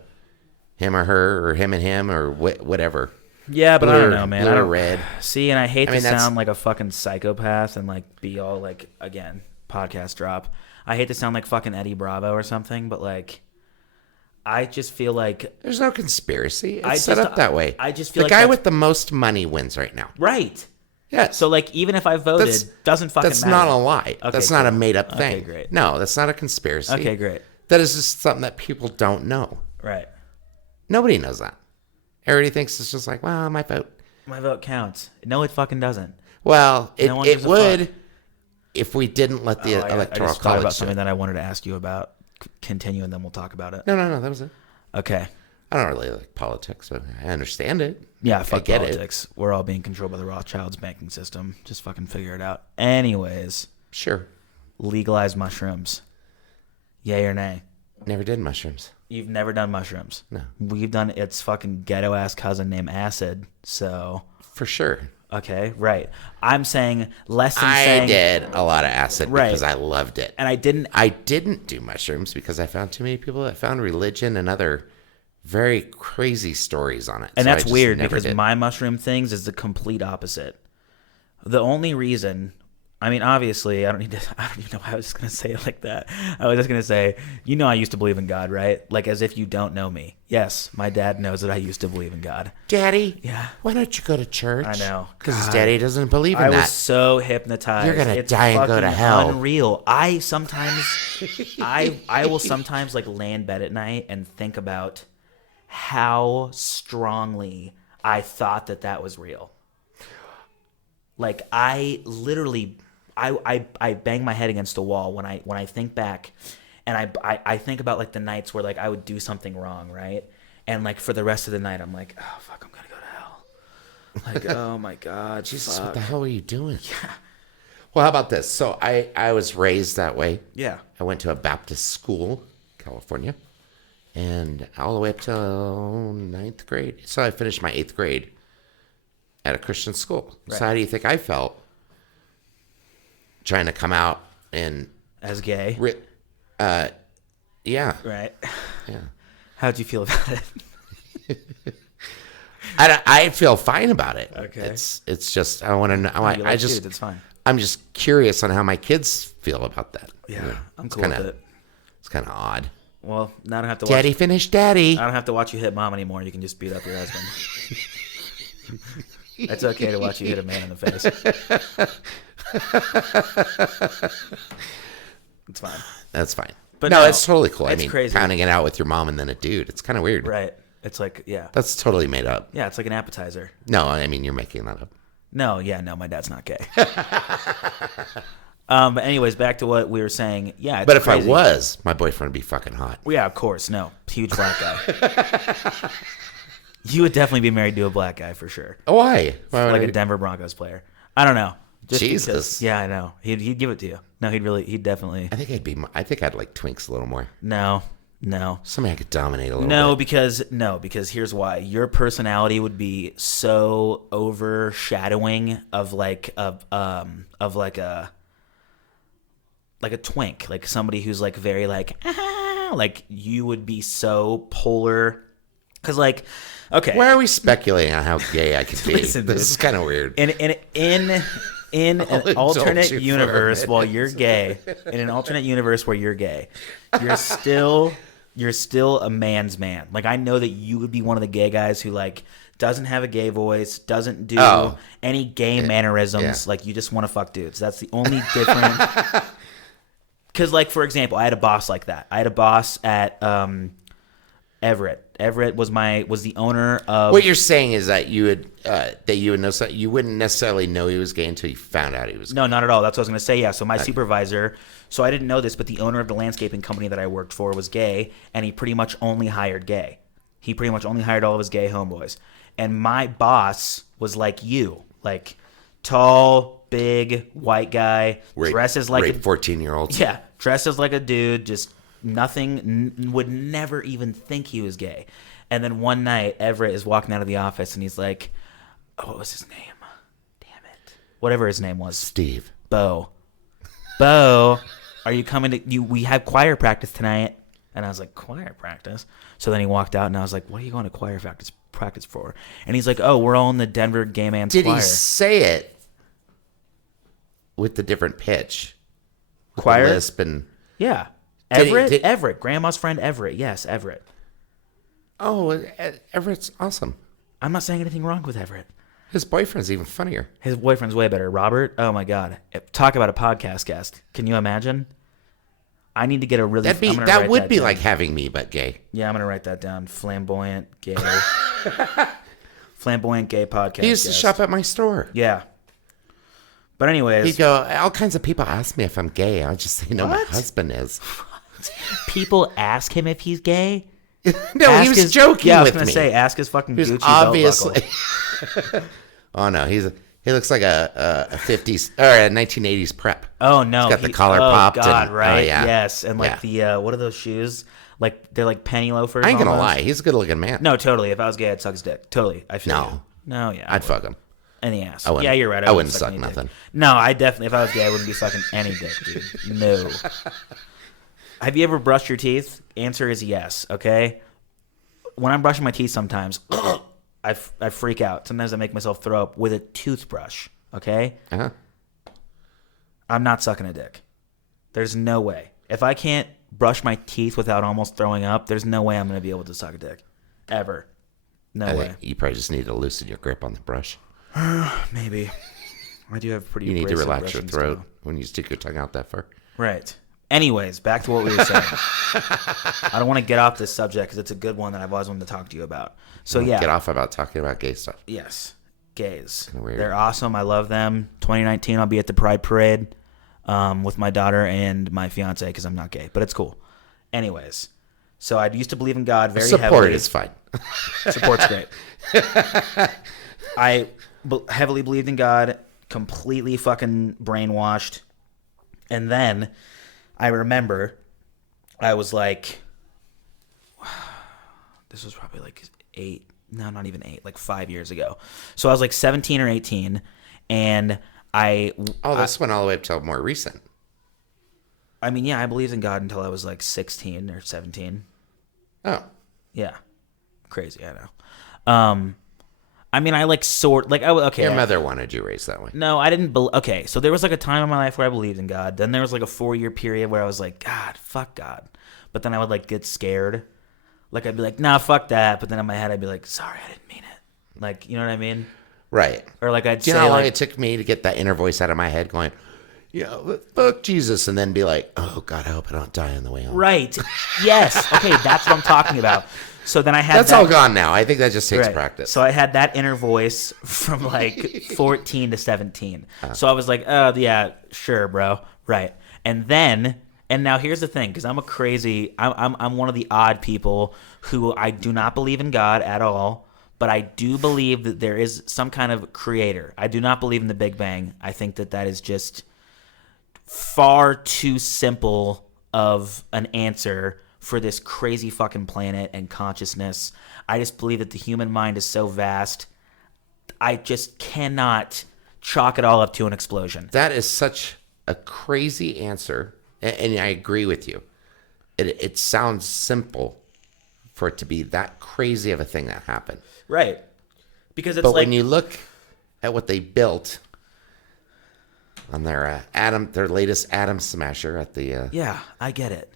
him or her or him and him or whatever. Yeah, but I don't know, man. Blue I or don't red. see, and I hate I mean, to that's- sound like a fucking psychopath and like be all like again podcast drop. I hate to sound like fucking Eddie Bravo or something, but like I just feel like There's no conspiracy. I It's set just- up that way. I just the feel like guy that's- with the most money wins right now. right. Yes. So like even if I voted, That's- doesn't fucking That's matter. not a lie. Okay, That's not a cool. made up thing. Okay, great. No, that's not a conspiracy. Okay, great. That is just something that people don't know. Right. Nobody knows that. Everybody thinks it's just like, well, my vote. My vote counts. No, it fucking doesn't. Well, No one it gives a would fuck. if we didn't let the I electoral just thought college about do something it. that I wanted to ask you about. Continue, and then we'll talk about it. No, that was it. Okay. I don't really like politics, but I understand it. Yeah, I fuck get politics. We're all being controlled by the Rothschilds banking system. Just fucking figure it out. Anyways, Sure. legalize mushrooms. Yay or nay? Never did mushrooms. You've never done mushrooms. No. We've done its fucking ghetto ass cousin named acid. So For sure. Okay, right. I'm saying less than I saying. did a lot of acid Right. because I loved it. And I didn't. I didn't do mushrooms because I found too many people that found religion and other very crazy stories on it. And So I that's just weird never because did. my mushroom things is the complete opposite. The only reason, I mean, obviously, I don't even know why I was just going to say it like that. I was just going to say, I used to believe in God, right? Like as if you don't know me. Yes, my dad knows that I used to believe in God. Daddy, Yeah. why don't you go to church? I know. Because his God. daddy doesn't believe in I that. was so hypnotized. You're gonna It's die and go to fucking hell. Unreal. I sometimes, I will sometimes like lay in bed at night and think about how strongly I thought that was real. Like I literally, I bang my head against the wall when I think back, and I think about like the nights where like I would do something wrong, right? And like for the rest of the night, I'm like, oh fuck, I'm gonna go to hell. Like, oh my god, Jesus, fuck. what the hell are you doing? Yeah. Well, how about this? So I was raised that way. Yeah. I went to a Baptist school, California, and all the way up till 9th grade. So I finished my 8th grade at a Christian school. Right. So how do you think I felt trying to come out and As gay, yeah, right? yeah. How'd you feel about it? I feel fine about it. Okay. It's just I want to know. You like I just dudes, it's fine. I'm just curious on how my kids feel about that. Yeah, You know, I'm it's cool kinda, with it. It's kind of odd. Well, now I don't have to watch. Daddy finished Daddy. I don't have to watch you hit mom anymore. You can just beat up your husband. It's okay to watch you hit a man in the face. It's fine. That's fine. But But no, it's totally cool. I it's mean, crazy. pounding it out with your mom and then a dude. It's kind of weird. Right. It's like, yeah. That's totally made up. Yeah, it's like an appetizer. No, I mean, you're making that up. No, my dad's not gay. But anyways, back to what we were saying. Yeah, it's But if crazy. I was, my boyfriend would be fucking hot. Yeah, of course. No, huge black guy. You would definitely be married to a black guy for sure. Why? Why would Like I- a Denver Broncos player. I don't know. Just Jesus. because- yeah, I know. He'd give it to you. No, he'd definitely. I think I'd like twinks a little more. No. Somebody I could dominate a little No, bit. because here's why. Your personality would be so overshadowing of like a twink, like somebody who's like very like like you would be so polar. Cause like, okay, Why are we speculating on how gay I could be? Listen, This dude. is kind of weird. in an indulge alternate you for a universe minute. while you're gay, in an alternate universe where you're gay, you're still a man's man. Like I know that you would be one of the gay guys who like doesn't have a gay voice, doesn't do Oh. any gay mannerisms. Yeah. Like you just want to fuck dudes. That's the only difference. Because like for example, I had a boss like that. I had a boss at Everett. Everett was the owner of. What you're saying is that you would know something. You wouldn't necessarily know he was gay until you found out he was gay. No, not at all. That's what I was going to say. Yeah. So my supervisor, so I didn't know this, but the owner of the landscaping company that I worked for was gay, and he pretty much only hired gay. He pretty much only hired all of his gay homeboys. And my boss was like you, like tall, big, white guy, dresses like a 14-year-olds. yeah, dresses like a dude, just nothing, would never even think he was gay. And then one night, Everett is walking out of the office, and he's like, oh, what was his name? Damn it. Whatever his name was. Steve. Bo, are you coming to, we have choir practice tonight. And I was like, choir practice? So then he walked out, and I was like, what are you going to choir practice for? And he's like, oh, we're all in the Denver Gay Man's Did Choir. he say it with the different pitch? With Choir? the lisp and Yeah. Did he- Everett? did- Everett. Grandma's friend Everett. Yes, Everett. oh, Everett's awesome. I'm not saying anything wrong with Everett. His boyfriend's even funnier. His boyfriend's way better. Robert, oh my God. Talk about a podcast guest. Can you imagine? I need to get a really... I'm gonna That write would be down. like having me, but gay. Yeah, I'm going to write that down. Flamboyant gay. Flamboyant gay podcast He used to guest. shop at my store. Yeah. But anyways, He'd go, all kinds of people ask me if I'm gay. I would just say, no, my What? husband is. people ask him if he's gay. No, Ask he was his- joking Yeah, I was with going me. to say, ask his fucking He was Gucci belt obviously. buckle. Oh no, he looks like a 50s or a 1980s prep. Oh no, He's got the collar popped God, and- right? oh, yeah. Yes, and like Yeah. the what are those shoes? Like they're like penny loafers. I ain't gonna almost. lie, he's a good looking man. No, totally. If I was gay, I'd suck his dick. Totally, I feel No. you. No, yeah, I'd fuck him. In the ass. I wouldn't- Yeah, you're right. I wouldn't suck suck any dick. nothing. No, I definitely, if I was gay, I wouldn't be sucking any dick, dude. No. Have you ever brushed your teeth? Answer is yes, okay? When I'm brushing my teeth sometimes, I freak out. Sometimes I make myself throw up with a toothbrush, okay? Uh-huh. I'm not sucking a dick. There's no way. If I can't brush my teeth without almost throwing up, there's no way I'm going to be able to suck a dick. Ever. No I way. think you probably just need to loosen your grip on the brush. Maybe. I do have pretty You need to abrasive relax your brushing throat style. when you stick your tongue out that far. Right. Anyways, back to what we were saying. I don't want to get off this subject because it's a good one that I've always wanted to talk to you about. So yeah, Get off about talking about gay stuff. yes, gays. Weird. They're awesome. I love them. 2019, I'll be at the Pride Parade with my daughter and my fiance because I'm not gay, but it's cool. Anyways, so I used to believe in God very Support heavily. is fine. Support's great. I heavily believed in God, completely fucking brainwashed. And then I remember I was like, this was probably like 5 years ago. So I was like 17 or 18, and This went all the way up till more recent. I mean, yeah, I believed in God until I was like 16 or 17. Oh. Yeah. Crazy, I know. I mean, I like okay. Your mother wanted you raised that way. No, I didn't. Okay, so there was like a time in my life where I believed in God. Then there was like a 4-year period where I was like, God, fuck God. But then I would like get scared. Like I'd be like, nah, fuck that. But then in my head I'd be like, sorry, I didn't mean it. Like, you know what I mean? Right. Or like I'd Do you say know how long like, it took me to get that inner voice out of my head going, fuck Jesus, and then be like, oh, God, I hope I don't die on the way home. right? Yes. Okay, that's what I'm talking about. So then I had That's that, all gone now. I think that just takes right. practice. So I had that inner voice from like 14 to 17. So I was like, oh, yeah, sure, bro. Right. And now here's the thing, because I'm one of the odd people who I do not believe in God at all, but I do believe that there is some kind of creator. I do not believe in the Big Bang. I think that is just far too simple of an answer for this crazy fucking planet and consciousness. I just believe that the human mind is so vast. I just cannot chalk it all up to an explosion. That is such a crazy answer, and I agree with you. It sounds simple for it to be that crazy of a thing that happened. Right. Because it's But like, when you look at what they built on their latest atom smasher at the yeah, I get it.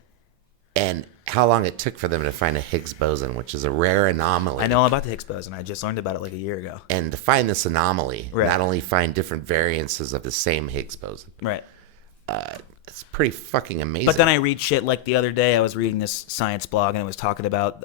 and how long it took for them to find a Higgs boson, which is a rare anomaly. I know all about the Higgs boson. I just learned about it like a year ago. And to find this anomaly, Right. not only find different variances of the same Higgs boson, Right. it's pretty fucking amazing. But then I read shit like the other day I was reading this science blog and it was talking about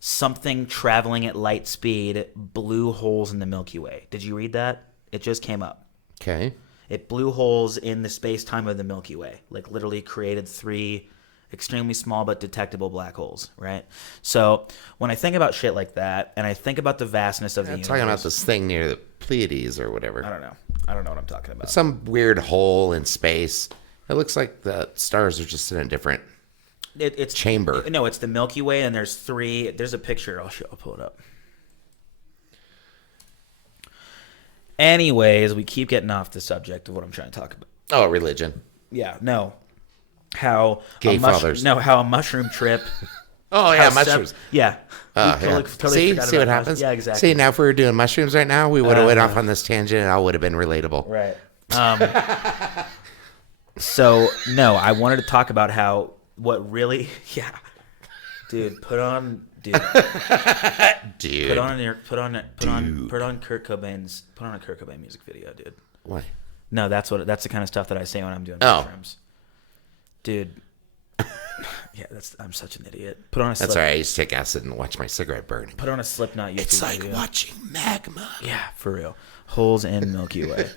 something traveling at light speed blew holes in the Milky Way. Did you read that? It just came up. Okay. It blew holes in the space-time of the Milky Way. Like literally created 3 extremely small but detectable black holes, right? So when I think about shit like that and I think about the vastness of the I'm universe. talking about this thing near the Pleiades or whatever. I don't know. I don't know what I'm talking about. Some weird hole in space. It looks like the stars are just in a different It's chamber. No, it's the Milky Way, and there's 3. There's a picture. I'll pull it up. Anyways, we keep getting off the subject of what I'm trying to talk about. Oh, religion. Yeah, no. How Gay a mush- fathers. No, how a mushroom trip. Oh, yeah, how mushrooms. yeah. Oh, We yeah. totally See forgot what about happens? Yeah, exactly. See, now if we were doing mushrooms right now, we would have went off on this tangent and I would have been relatable. Right. So no, I wanted to talk about how what really, yeah, dude, put on Dude. Kurt Cobain music video, dude. Why? No, that's the kind of stuff that I say when I'm doing Oh. mushrooms, dude. Yeah, I'm such an idiot. Put on a That's all right. I used to take acid and watch my cigarette burn. Put on a Slipknot YouTube It's like video. watching magma. Yeah, for real. Holes in Milky Way.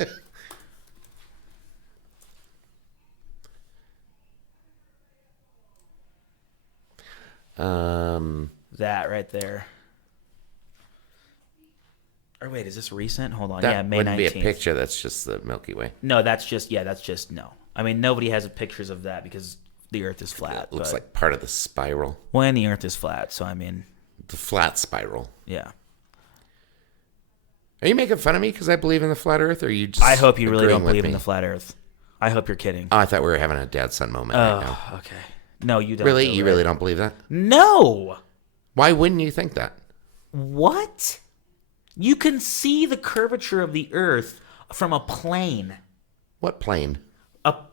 That right there. Or wait, is this recent? Hold on. That Yeah, May wouldn't 19th. be a picture. That's just the Milky Way. No, that's just no. I mean, nobody has pictures of that because the Earth is flat. It looks but, like part of the spiral, well, and the Earth is flat, so I mean, the flat spiral. yeah. Are you making fun of me because I believe in the flat Earth, or are you just I hope you really agreeing don't with believe in me? the flat Earth. I hope you're kidding. Oh, I thought we were having a dad-son moment right now. Oh, okay. No, you don't. Really? though, You right? really don't believe that? No. Why wouldn't you think that? What? You can see the curvature of the Earth from a plane. What plane?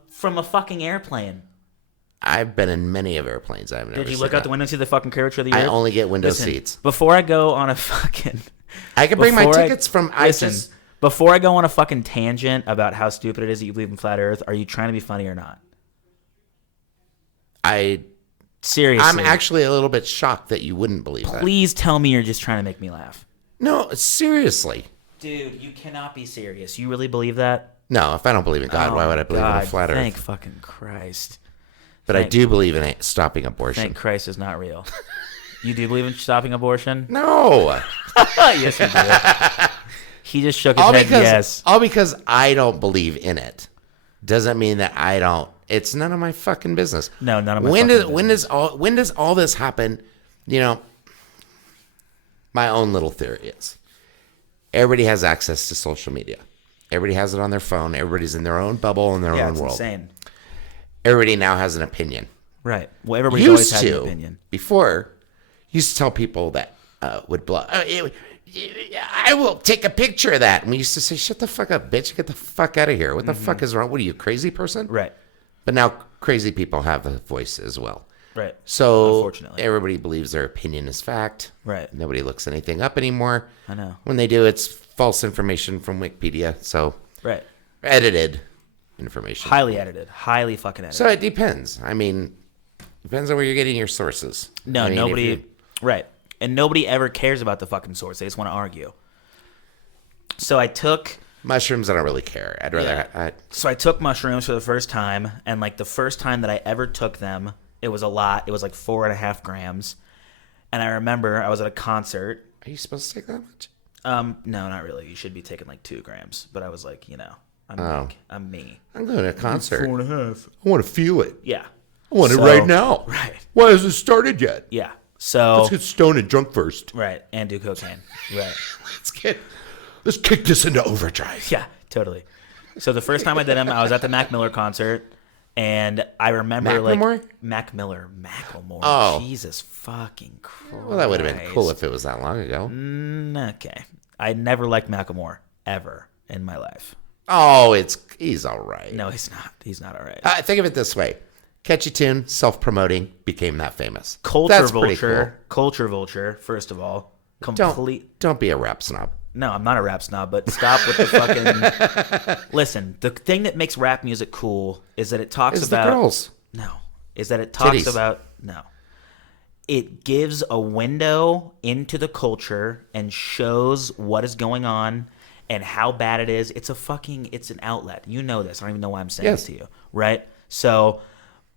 From a fucking airplane. I've been in many of airplanes. I've never Did you seen look out that. the window and see the fucking curvature of the Earth? I only get window Listen, seats. Before I go on a fucking... I can bring my before tickets from... Listen, before I go on a fucking tangent about how stupid it is that you believe in flat Earth, are you trying to be funny or not? Seriously. I'm actually a little bit shocked that you wouldn't believe that. Please tell me you're just trying to make me laugh. No, seriously. Dude, you cannot be serious. You really believe that? No, if I don't believe in God, why would I believe in a flat Thank Earth? fucking Christ. But I do believe in stopping abortion. Thank Christ is not real. You do believe in stopping abortion? No. Yes, you do. He just shook his head yes. All because I don't believe in it doesn't mean that I don't. It's none of my fucking business. No, none of my when fucking does business. when does all this happen? You know, my own little theory is everybody has access to social media. Everybody has it on their phone. Everybody's in their own bubble in their Yeah, own it's world. insane. Everybody now has an opinion. Right. Well, everybody's always Used had to an opinion. before, used to tell people that would blow. I will take a picture of that. And we used to say, shut the fuck up, bitch. Get the fuck out of here. What the fuck is wrong? What are you, a crazy person? Right. But now crazy people have a voice as well. Right. So Unfortunately. everybody believes their opinion is fact. Right. Nobody looks anything up anymore. I know. When they do, it's false information from Wikipedia. So Right. edited information. Highly edited. Highly fucking edited. So it depends. I mean, depends on where you're getting your sources. No, I mean, if nobody. you- Right. And nobody ever cares about the fucking source. They just want to argue. So I took Mushrooms, I don't really care. I'd rather. I took mushrooms for the first time, and like the first time that I ever took them, it was a lot. It was like 4.5 grams. And I remember I was at a concert. Are you supposed to take that much? No, not really. You should be taking like 2 grams. But I was like, I'm Oh. I'm me. I'm going to a concert. 4.5. I want to feel it. Yeah. I want So- it right now. Right. Why hasn't it started yet? Yeah. So Let's get stoned and drunk first. right, and do cocaine. Right. Let's kick this into overdrive. Yeah, totally. So the first time I did them, I was at the Mac Miller concert, and I remember Macklemore? like Macklemore. Oh. Jesus fucking Christ. Well, that would have been cool if it was that long ago. Okay, I never liked Macklemore ever in my life. Oh, he's all right. No, he's not. He's not all right. Think of it this way. Catchy tune, self-promoting, became that famous. Culture That's pretty vulture. Culture vulture. First of all, cool. complete. Don't be a rap snob. No, I'm not a rap snob, but stop with the fucking. Listen, the thing that makes rap music cool is that it talks It's about the girls. No, is that it talks Titties. about no. It gives a window into the culture and shows what is going on and how bad it is. It's an outlet. You know this. I don't even know why I'm saying Yes. this to you, right? So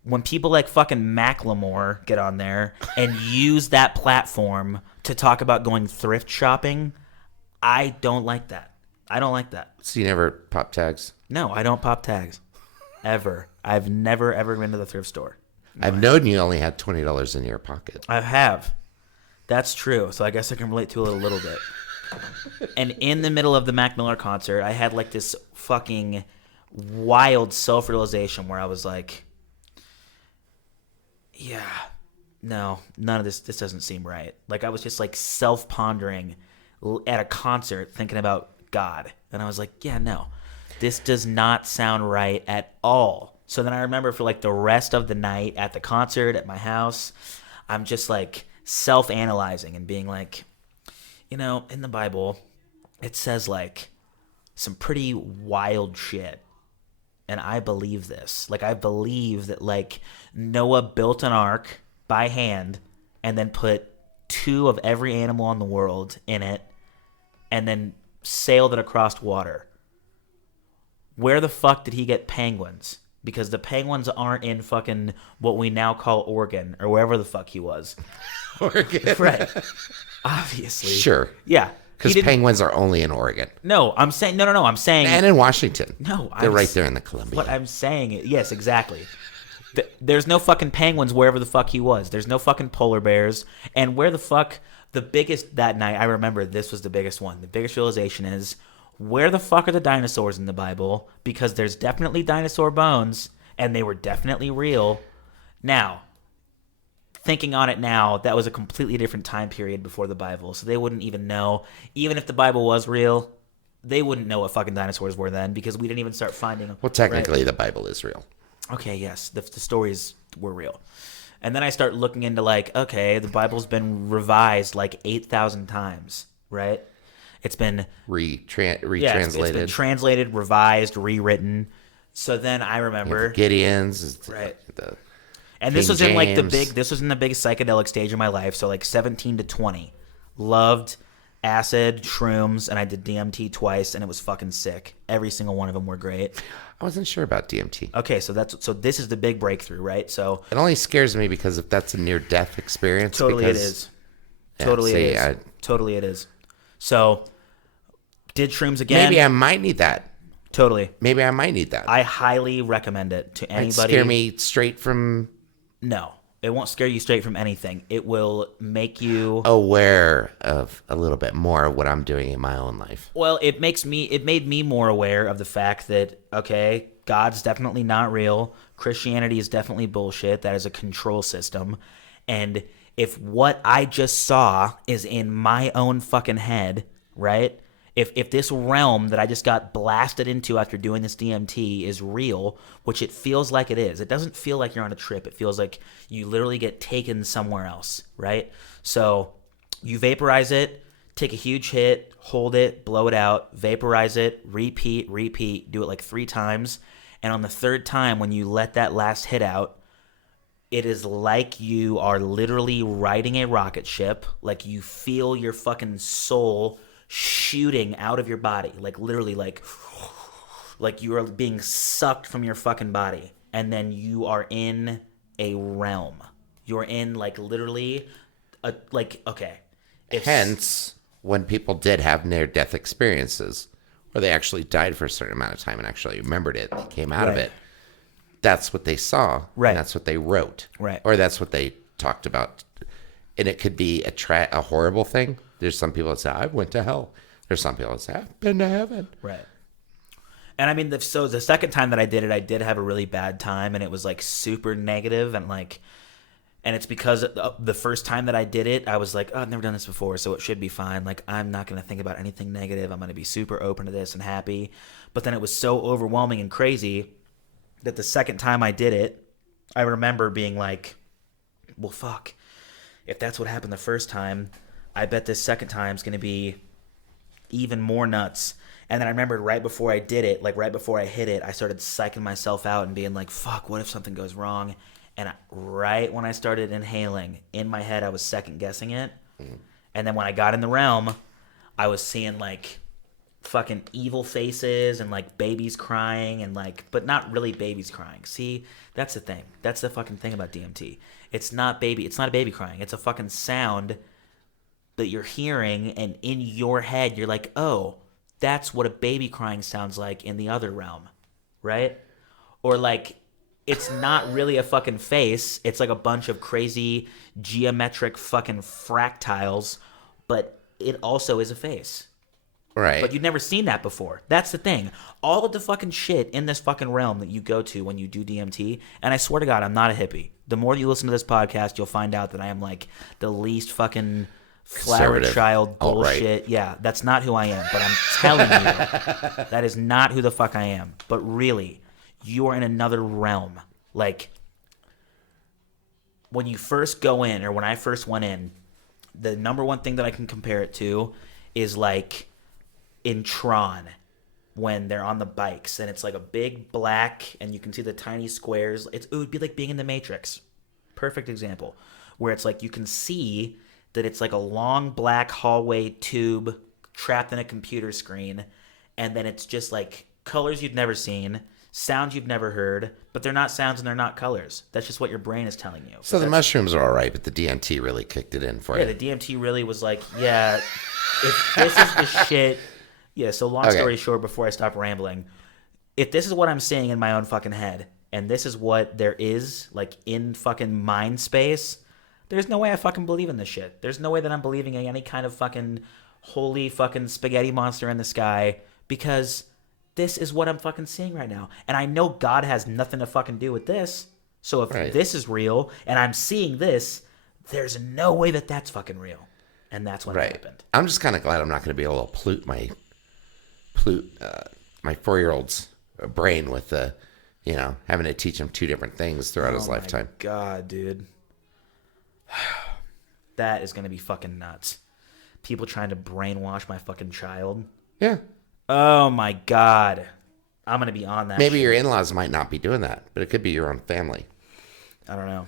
when people like fucking Macklemore get on there and use that platform to talk about going thrift shopping, I don't like that. I don't like that. So you never pop tags? No, I don't pop tags. Ever. I've never, ever been to the thrift store. I've known you only had $20 in your pocket. I have. That's true. So I guess I can relate to it a little bit. And in the middle of the Mac Miller concert, I had like this fucking wild self-realization where I was like, yeah, no, none of this doesn't seem right. Like I was just like self-pondering at a concert thinking about God. And I was like, yeah, no, this does not sound right at all. So then I remember for like the rest of the night at the concert at my house, I'm just like self-analyzing and being like, in the Bible, it says like some pretty wild shit. And I believe this. Like I believe that like Noah built an ark by hand and then put 2 of every animal in the world in it and then sailed it across water. Where the fuck did he get penguins? Because the penguins aren't in fucking what we now call Oregon or wherever the fuck he was. Oregon. Right. Obviously. Sure. Yeah. Because penguins are only in Oregon. No, I'm saying no. I'm saying And in Washington. no. They're right there in the Columbia. What I'm saying, yes, exactly. There's no fucking penguins wherever the fuck he was. There's no fucking polar bears. And where the fuck The biggest that night, I remember this was the biggest one. The biggest realization is, where the fuck are the dinosaurs in the Bible? Because there's definitely dinosaur bones, and they were definitely real. Now, thinking on it now, that was a completely different time period before the Bible, so they wouldn't even know. Even if the Bible was real, they wouldn't know what fucking dinosaurs were then, because we didn't even start finding them. Well, technically, right? the Bible is real. Okay, yes, the stories were real. And then I start looking into, like, okay, the Bible's been revised like 8,000 times, right? It's been Retranslated. yeah, it's been translated, revised, rewritten. So then I remember Gideon's, right. The And this King was in like James. this was in the big psychedelic stage of my life, so like 17 to 20. Loved acid, shrooms, and I did DMT twice, and it was fucking sick. Every single one of them were great. I wasn't sure about DMT. Okay, so this is the big breakthrough, right? So It only scares me because if that's a near-death experience, totally because, it is. Yeah, Totally see, it is. Totally it is. So did shrooms again. Maybe I might need that. Totally. Maybe I might need that. I highly recommend it to It'd anybody. scare me straight from No, it won't scare you straight from anything. It will make you aware of a little bit more of what I'm doing in my own life. Well, it made me more aware of the fact that, okay, God's definitely not real. Christianity is definitely bullshit. That is a control system. And if what I just saw is in my own fucking head, right? If this realm that I just got blasted into after doing this DMT is real, which it feels like it is. It doesn't feel like you're on a trip. It feels like you literally get taken somewhere else, right? So you vaporize it, take a huge hit, hold it, blow it out, vaporize it, repeat, do it like 3 times. And on the 3rd time, when you let that last hit out, it is like you are literally riding a rocket ship. Like you feel your fucking soul shooting out of your body. Like literally like you are being sucked from your fucking body. And then you are in a realm. You're in like literally okay. Hence, when people did have near-death experiences, where they actually died for a certain amount of time and actually remembered it, they came out of Right. it, that's what they saw, Right. and that's what they wrote, Right. or that's what they talked about. And it could be a horrible thing. There's some people that say, I went to hell. There's some people that say, I've been to heaven. Right. And I mean, so the second time that I did it, I did have a really bad time, and it was like super negative, and it's because the first time that I did it, I was like, oh, I've never done this before, so it should be fine. Like, I'm not going to think about anything negative. I'm going to be super open to this and happy. But then it was so overwhelming and crazy that the second time I did it, I remember being like, well, fuck. If that's what happened the first time, I bet this second time is going to be even more nuts. And then I remembered right before I did it, like right before I hit it, I started psyching myself out and being like, fuck, what if something goes wrong? And right when I started inhaling, in my head, I was second guessing it. And then when I got in the realm, I was seeing like fucking evil faces and like babies crying and like, but not really babies crying. See, that's the thing. That's the fucking thing about DMT. It's not a baby crying. It's a fucking sound that you're hearing, and in your head, you're like, oh, that's what a baby crying sounds like in the other realm, right? Or like, it's not really a fucking face. It's like a bunch of crazy geometric fucking fractals, but it also is a face. Right. But you've never seen that before. That's the thing. All of the fucking shit in this fucking realm that you go to when you do DMT, and I swear to God, I'm not a hippie. The more you listen to this podcast, you'll find out that I am like the least fucking flower Conservative. child bullshit. Alt-right. Yeah, that's not who I am. But I'm telling you, that is not who the fuck I am. But really, you are in another realm. Like, when you first go in, or when I first went in, the number one thing that I can compare it to is like in Tron, when they're on the bikes and it's like a big black and you can see the tiny squares. It would be like being in the Matrix. Perfect example. Where it's like you can see that it's like a long black hallway tube trapped in a computer screen, and then it's just like colors you've never seen, sounds you've never heard, but they're not sounds and they're not colors. That's just what your brain is telling you. So the mushrooms are all right, but the DMT really kicked it in for Yeah, you. the DMT really was like, yeah, if this is the shit. Yeah, so long story short, before I stop rambling, if this is what I'm seeing in my own fucking head, and this is what there is, like, in fucking mind space, There's no way I fucking believe in this shit. There's no way that I'm believing in any kind of fucking holy fucking spaghetti monster in the sky because this is what I'm fucking seeing right now. And I know God has nothing to fucking do with this. So if this is real and I'm seeing this, there's no way that that's fucking real. And that's when it happened. I'm just kind of glad I'm not going to be able to pollute my 4-year-old's brain with the, having to teach him 2 different things throughout his lifetime. Oh my God, dude. That is going to be fucking nuts. People trying to brainwash my fucking child. Yeah. Oh my God. I'm going to be on that. Maybe your in-laws might not be doing that, but it could be your own family. I don't know.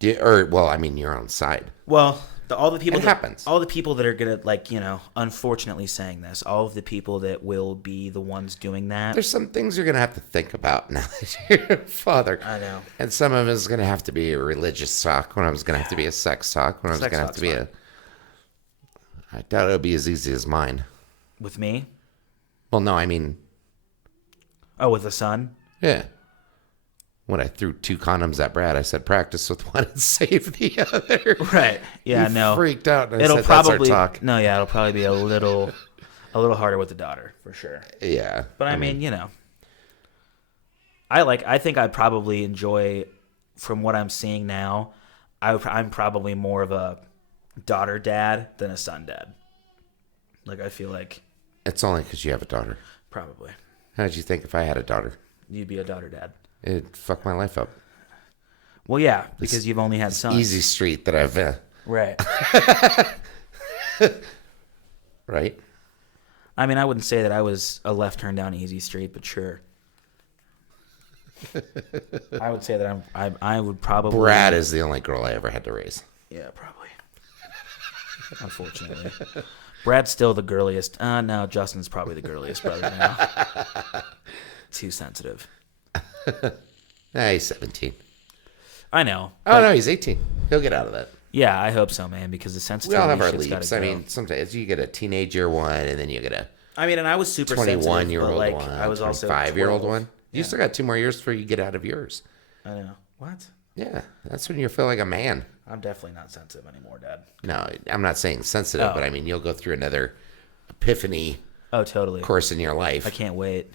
Your own side. Well, all the people happens. All the people that are gonna unfortunately saying this, all of the people that will be the ones doing that. There's some things you're gonna have to think about now that you're a father. I know. And some of it is gonna have to be a religious talk. One of it's gonna have to be a sex talk. One of it's gonna have to be I doubt it'll be as easy as mine. With me? Well, no, I mean. Oh, with the son? Yeah. When I threw 2 condoms at Brad, I said, practice with one and save the other. Right. Yeah, he no. freaked out. And It'll said, probably, that's our talk. No, yeah, it'll probably be a little harder with the daughter, for sure. Yeah. But I mean, I think I probably enjoy, from what I'm seeing now, I'm probably more of a daughter dad than a son dad. Like, I feel like. It's only because you have a daughter. Probably. How'd you think if I had a daughter? You'd be a daughter dad. It'd fuck my life up. Well, yeah, because you've only had sons. Easy street that I've... Right. Right? I mean, I wouldn't say that I was a left turn down easy street, but sure. I would say that I would probably... Brad is the only girl I ever had to raise. Yeah, probably. Unfortunately. Brad's still the girliest. No, Justin's probably the girliest brother now. Too sensitive. He's 17. I know. Oh, no, he's 18. He'll get out of that. Yeah, I hope so, man, because the We sensitivity all have our shit's gotta leaps. I go. mean, sometimes you get a teenager one, and then you get a I mean, and I was super sensitive, 21-year-old but like, one, I was also 5-year-old 12. one. You still got 2 more years before you get out of yours. I know. What? Yeah, that's when you feel like a man. I'm definitely not sensitive anymore, Dad. No, I'm not saying sensitive, Oh. but I mean, you'll go through another epiphany Oh, totally. course in your life. I can't wait.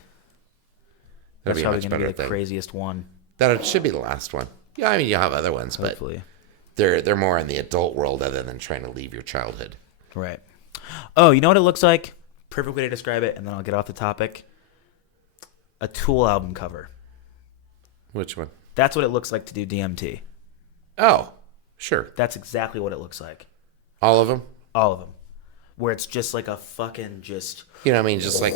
That'll That's be a probably much going to better be the thing. craziest one. That should be the last one. Yeah, I mean, you'll have other ones, Hopefully. but they're more in the adult world other than trying to leave your childhood. Right. Oh, you know what it looks like? Perfect way to describe it, and then I'll get off the topic. A Tool album cover. Which one? That's what it looks like to do DMT. Oh, sure. That's exactly what it looks like. All of them? All of them. Where it's just like a fucking just... You know what I mean? Just like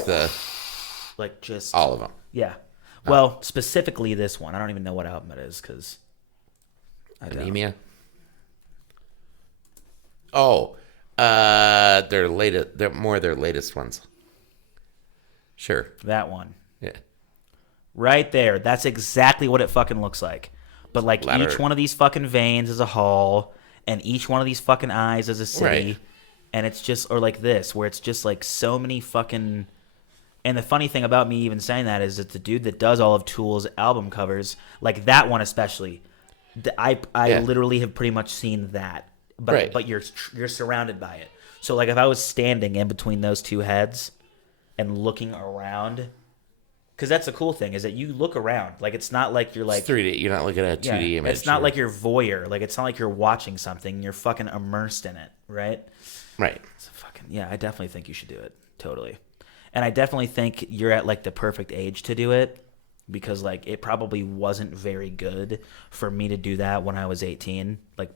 All of them. Yeah. Well, specifically this one. I don't even know what album it is, because... Anemia? Oh, their latest. They're more their latest ones. Sure. That one. Yeah. Right there. That's exactly what it fucking looks like. But like Ladder. each one of these fucking veins is a hall, and each one of these fucking eyes is a city. Right. And it's just, or like this, where it's just like so many fucking... And the funny thing about me even saying that is that the dude that does all of Tool's album covers, like that one especially, I literally have pretty much seen that. But Right. but you're surrounded by it. So like if I was standing in between those two heads and looking around, because that's the cool thing is that you look around. Like it's not like you're like It's 3D. You're not looking at a 2D image. It's not like you're voyeur. Like it's not like you're watching something. You're fucking immersed in it, right? Right. It's a fucking I definitely think you should do it. Totally. And I definitely think you're at like the perfect age to do it, because like it probably wasn't very good for me to do that when I was 18. Like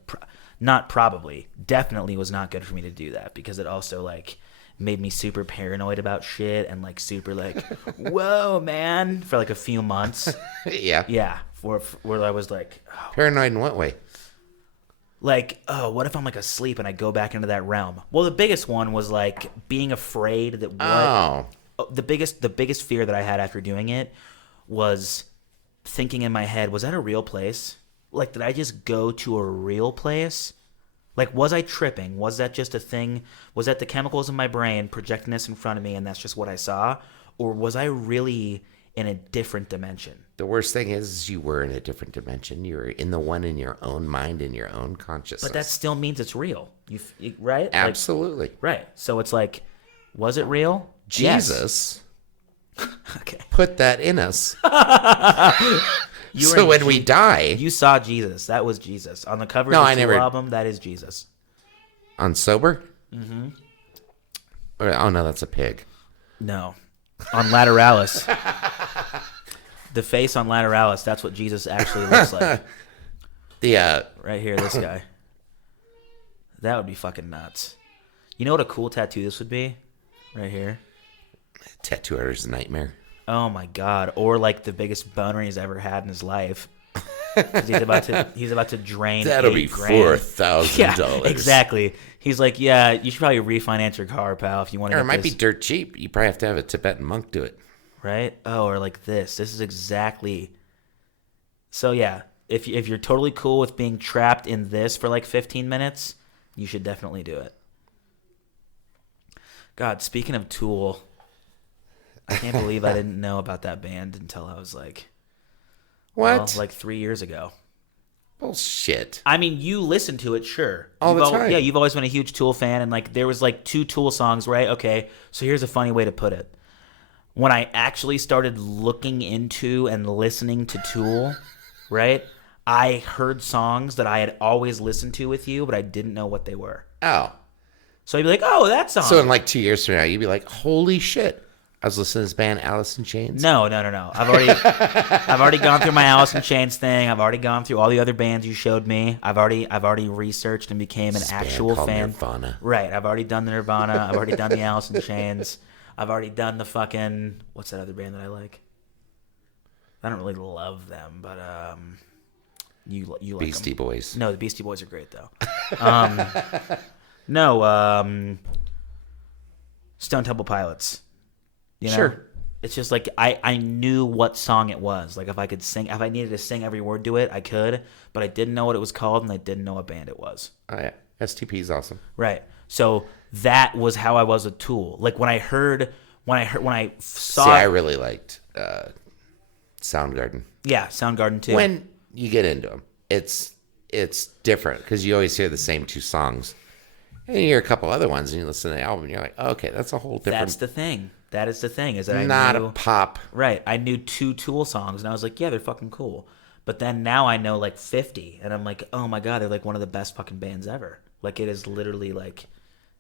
not probably, definitely was not good for me to do that, because it also like made me super paranoid about shit and like super like whoa man for like a few months. Yeah. Yeah, where I was like, oh, Paranoid in what way? like, oh, what if I'm like asleep and I go back into that realm? Well, the biggest one was like being afraid that the biggest fear that I had after doing it was thinking in my head, was that a real place? Like, did I just go to a real place? Like, was I tripping? Was that just a thing? Was that the chemicals in my brain projecting this in front of me and that's just what I saw? Or was I really in a different dimension. The worst thing is you were in a different dimension. You were in the one in your own mind, in your own consciousness. But that still means it's real. Right? Absolutely. Right. So it's like, was it real? Yes. Jesus Okay. put that in us. You were So in when we die You saw Jesus. That was Jesus. On the cover No, of I the Tool never- album, that is Jesus. on sober? Mm-hmm. Oh, no, that's a pig. No. On Lateralis. The face on Lateralis, that's what Jesus actually looks like. The Right here, this guy. That would be fucking nuts. You know what a cool tattoo this would be? Right here. tattoo artist's nightmare. Oh my god! Or like the biggest boner he's ever had in his life. 'Cause he's about to drain. That'll $8 be grand. $4,000. Yeah, exactly. He's like, yeah, you should probably refinance your car, pal, if you want to. Or get it might this. be dirt cheap. You probably have to have a Tibetan monk do it. Right? Oh, or like this. This is exactly. So yeah, if you're totally cool with being trapped in this for like 15 minutes, you should definitely do it. God, speaking of Tool, I can't believe I didn't know about that band until I was like, What? well, like 3 years ago. Bullshit. I mean, you listen to it, sure. All the time. Yeah, you've always been a huge Tool fan, and like there was like 2 Tool songs, right? Okay, so here's a funny way to put it. When I actually started looking into and listening to Tool, right, I heard songs that I had always listened to with you, but I didn't know what they were. Oh. So I'd be like, oh, that song. So in like 2 years from now, you'd be like, holy shit. I was listening to this band, Alice in Chains. No. I've already gone through my Alice in Chains thing. I've already gone through all the other bands you showed me. I've already researched and became an This band actual called fan. Nirvana. Right. I've already done the Nirvana. I've already done the Alice in Chains. I've already done the fucking, what's that other band that I like? I don't really love them, but you like Beastie them. Boys. No, the Beastie Boys are great though. Stone Temple Pilots. You know? Sure. It's just like I knew what song it was. Like if I could sing, if I needed to sing every word to it, I could. But I didn't know what it was called, and I didn't know what band it was. Oh, yeah. STP is awesome. Right. So that was how I was with Tool. Like when I saw. See, I really liked Soundgarden. Yeah, Soundgarden too. When you get into them, it's different because you always hear the same 2 songs. And you hear a couple other ones, and you listen to the album, and you're like, oh, okay, that's a whole different. That's the thing. That is the thing. Is that not I knew, a pop. Right. I knew 2 Tool songs, and I was like, yeah, they're fucking cool. But then now I know like 50, and I'm like, oh my god, they're like one of the best fucking bands ever. Like it is literally like,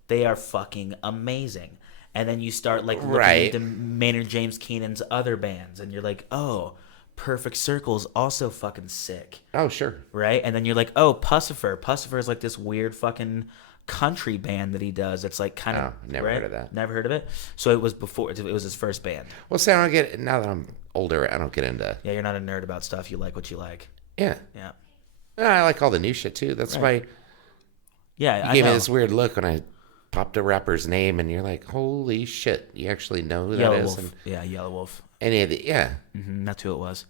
they are fucking amazing. And then you start like looking Right. into Maynard James Keenan's other bands, and you're like, oh, Perfect Circle's also fucking sick. Oh, sure. Right? And then you're like, oh, Pussifer. Pussifer is like this weird fucking country band that he does. It's like kind of. Oh, never heard of that. Never heard of it. So it was before. It was his first band. Well, see, I don't get now that I'm older. I don't get into. Yeah, you're not a nerd about stuff. You like what you like. Yeah, Yeah. I like all the new shit too. That's why Yeah, you I gave know. me this weird look when I popped a rapper's name, and you're like, "Holy shit! You actually know who that Yellow is?" Wolf. And Yeah, Yellow Wolf. any of the That's who it was.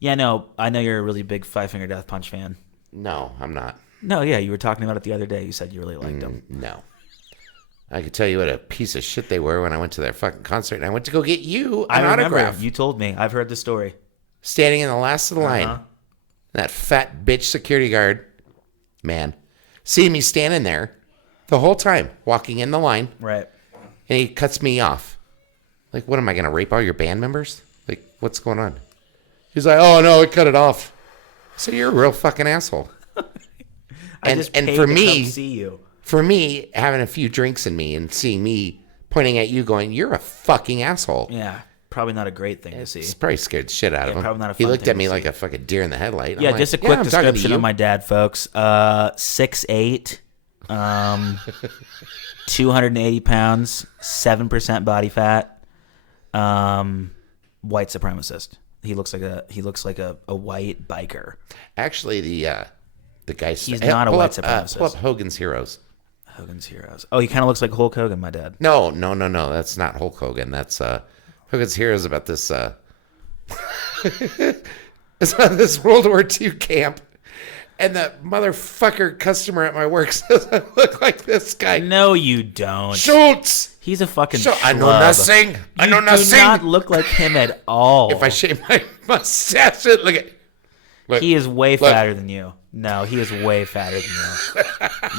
Yeah, no, I know you're a really big Five Finger Death Punch fan. No, I'm not. No, yeah, you were talking about it the other day. You said you really liked them. No. I could tell you what a piece of shit they were when I went to their fucking concert, and I went to go get you I an remember. autograph. You told me. I've heard the story. Standing in the last of the line. Uh-huh. That fat bitch security guard, man, seeing me standing there the whole time, walking in the line, Right. and he cuts me off. Like, what am I going to rape all your band members? Like, what's going on? He's like, oh, no, I cut it off. So you're a real fucking asshole. I just and paid for to me- come see you. For me, having a few drinks in me and seeing me pointing at you going, you're a fucking asshole. Yeah, probably not a great thing to It's see. probably scared the shit out of Yeah, him. probably not a He fun looked thing at me to like see. a fucking deer in the headlight. Yeah, I'm just a like, quick I'm talking to description you. of my dad, folks. 6'8", 280 pounds, 7% body fat, white supremacist. He looks like a white biker. Actually, the guy's... He's not a pull white up, supremacist. Pull up Hogan's Heroes. Hogan's Heroes. Oh, he kind of looks like Hulk Hogan, my dad. No. That's not Hulk Hogan. That's Hogan's Heroes about this... it's about this World War II camp. And the motherfucker customer at my work says I look like this guy. No, you don't. Schultz! He's a fucking I know schlub. nothing. I know You nothing. do not look like him at all. If I shave my mustache, look at. Look, He is way look. fatter than you. No, he is way fatter than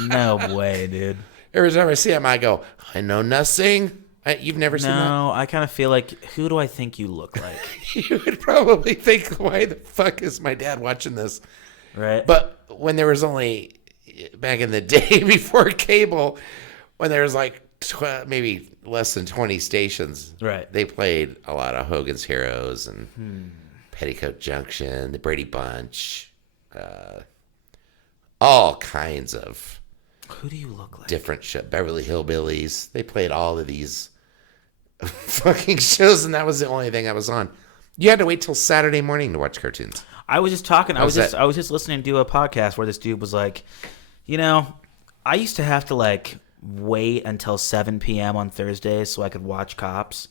you. No way, dude. Every time I see him, I go, I know nothing. You've never seen that? No, I kind of feel like, who do I think you look like? You would probably think, why the fuck is my dad watching this? Right? But when there was only, back in the day before cable, when there was like maybe less than 20 stations, Right. they played a lot of Hogan's Heroes and Petticoat Junction, the Brady Bunch, all kinds of Who do you look like? different shit. Beverly Hillbillies. They played all of these fucking shows, and that was the only thing that was on. You had to wait till Saturday morning to watch cartoons. I was just talking. I was that? just listening to a podcast where this dude was like, I used to have to like wait until 7 p.m. on Thursdays so I could watch Cops,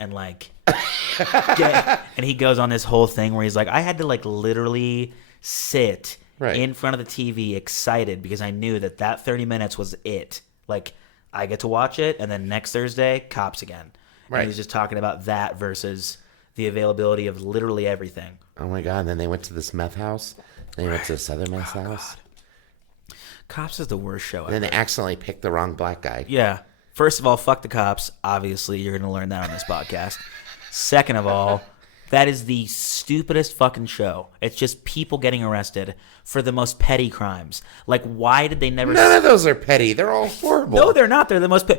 and like, and he goes on this whole thing where he's like, I had to like literally sit Right. in front of the TV excited because I knew that 30 minutes was it. Like, I get to watch it, and then next Thursday, Cops again. Right. And he's just talking about that versus the availability of literally everything. Oh my god! And then they went to this meth house. Then they went to this other meth house. Cops is the worst show And ever. then they accidentally picked the wrong black guy. Yeah. First of all, fuck the cops. Obviously, you're going to learn that on this podcast. Second of all, that is the stupidest fucking show. It's just people getting arrested for the most petty crimes. Like, why did they never... None of those are petty. They're all horrible. No, they're not. They're the most...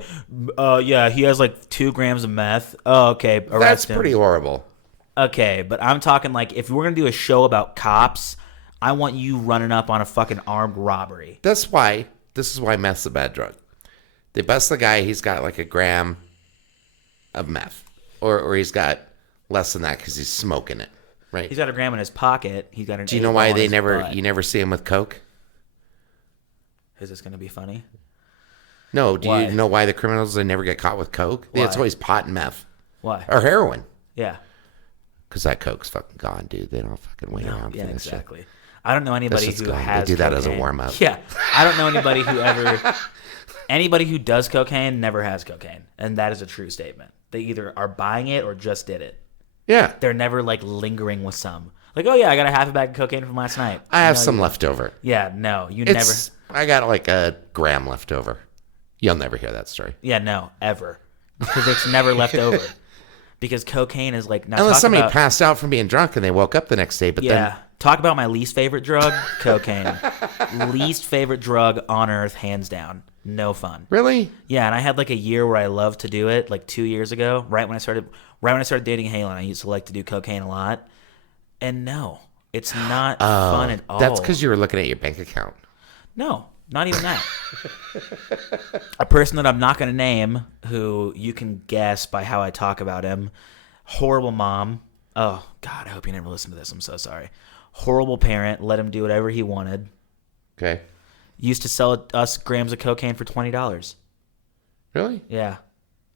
yeah, he has like 2 grams of meth. Oh, okay. Arrest That's him. pretty horrible. Okay, but I'm talking like, if we're going to do a show about cops, I want you running up on a fucking armed robbery. This is why meth's a bad drug. They bust the guy, he's got like a gram of meth. Or he's got less than that because he's smoking it. Right? He's got a gram in his pocket. He's got an... Do you know why they you never see him with coke? Is this going to be funny? No, do Why? you know why the criminals they never get caught with coke? Why? It's always pot and meth. Why? Or heroin. Yeah. Because that coke's fucking gone, dude. They don't fucking wait around Yeah, for this shit. exactly. I don't know anybody shit's who gone. They has do that as a cocaine. warm-up. Yeah. I don't know anybody who ever... Anybody who does cocaine never has cocaine. And that is a true statement. They either are buying it or just did it. Yeah. They're never, like, lingering with some. Like, oh, yeah, I got a half a bag of cocaine from last night. I have No, some left over. Yeah, no. You It's I got like a gram left over. You'll never hear that story. Yeah, no. Ever. Because it's never left over. Because cocaine is, like... Now Unless talk somebody about, passed out from being drunk and they woke up the next day, but Yeah. then Talk about my least favorite drug, cocaine. Least favorite drug on earth, hands down. No fun. really? Yeah, and I had like a year where I loved to do it, like 2 years ago, right when I started dating Halen. I used to like to do cocaine a lot, and no, it's not fun at all. That's because you were looking at your bank account. No, not even that. A person that I'm not going to name, who you can guess by how I talk about him, horrible mom. Oh God, I hope you never listen to this. I'm so sorry. Horrible parent. Let him do whatever he wanted. Okay. Used to sell us grams of cocaine for $20. Really? Yeah.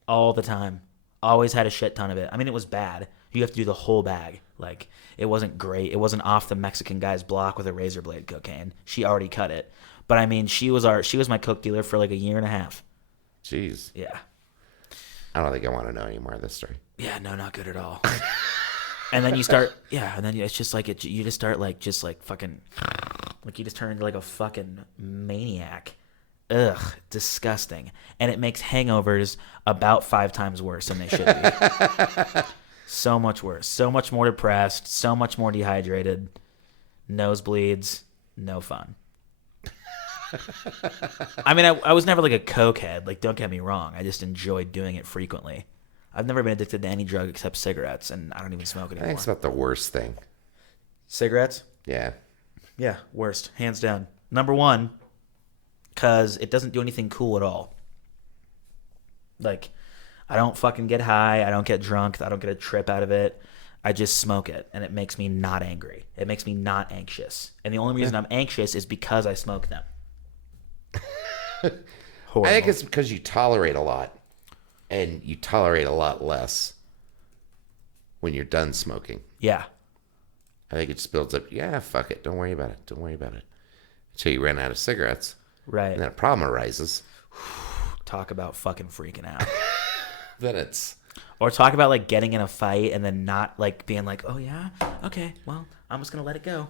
All the time. Always had a shit ton of it. I mean, it was bad. You have to do the whole bag. Like, it wasn't great. It wasn't off the Mexican guy's block with a razor blade cocaine. She already cut it. But I mean, she was my coke dealer for like a year and a half. Jeez. Yeah. I don't think I want to know any more of this story. Yeah, no, not good at all. And then you start, and then it's just like, you just start like, just like fucking, like you just turn into like a fucking maniac. Ugh, disgusting. And it makes hangovers about 5 times worse than they should be. So much worse. So much more depressed. So much more dehydrated. Nosebleeds. No fun. I mean, I was never like a coke head. Like, don't get me wrong. I just enjoyed doing it frequently. I've never been addicted to any drug except cigarettes, and I don't even smoke I anymore. think it's about the worst thing. Cigarettes? Yeah. Yeah, worst. Hands down. Number 1, because it doesn't do anything cool at all. Like, I don't fucking get high. I don't get drunk. I don't get a trip out of it. I just smoke it, and it makes me not angry. It makes me not anxious. And the only reason I'm anxious is because I smoke them. Horrible. I think it's because you tolerate a lot. And you tolerate a lot less when you're done smoking. Yeah. I think it just builds up. Yeah, fuck it. Don't worry about it. Don't worry about it. So you run out of cigarettes, Right. and then a problem arises. Talk about fucking freaking out. Then it's Or talk about like getting in a fight and then not like being like, oh yeah, okay, well, I'm just gonna let it go.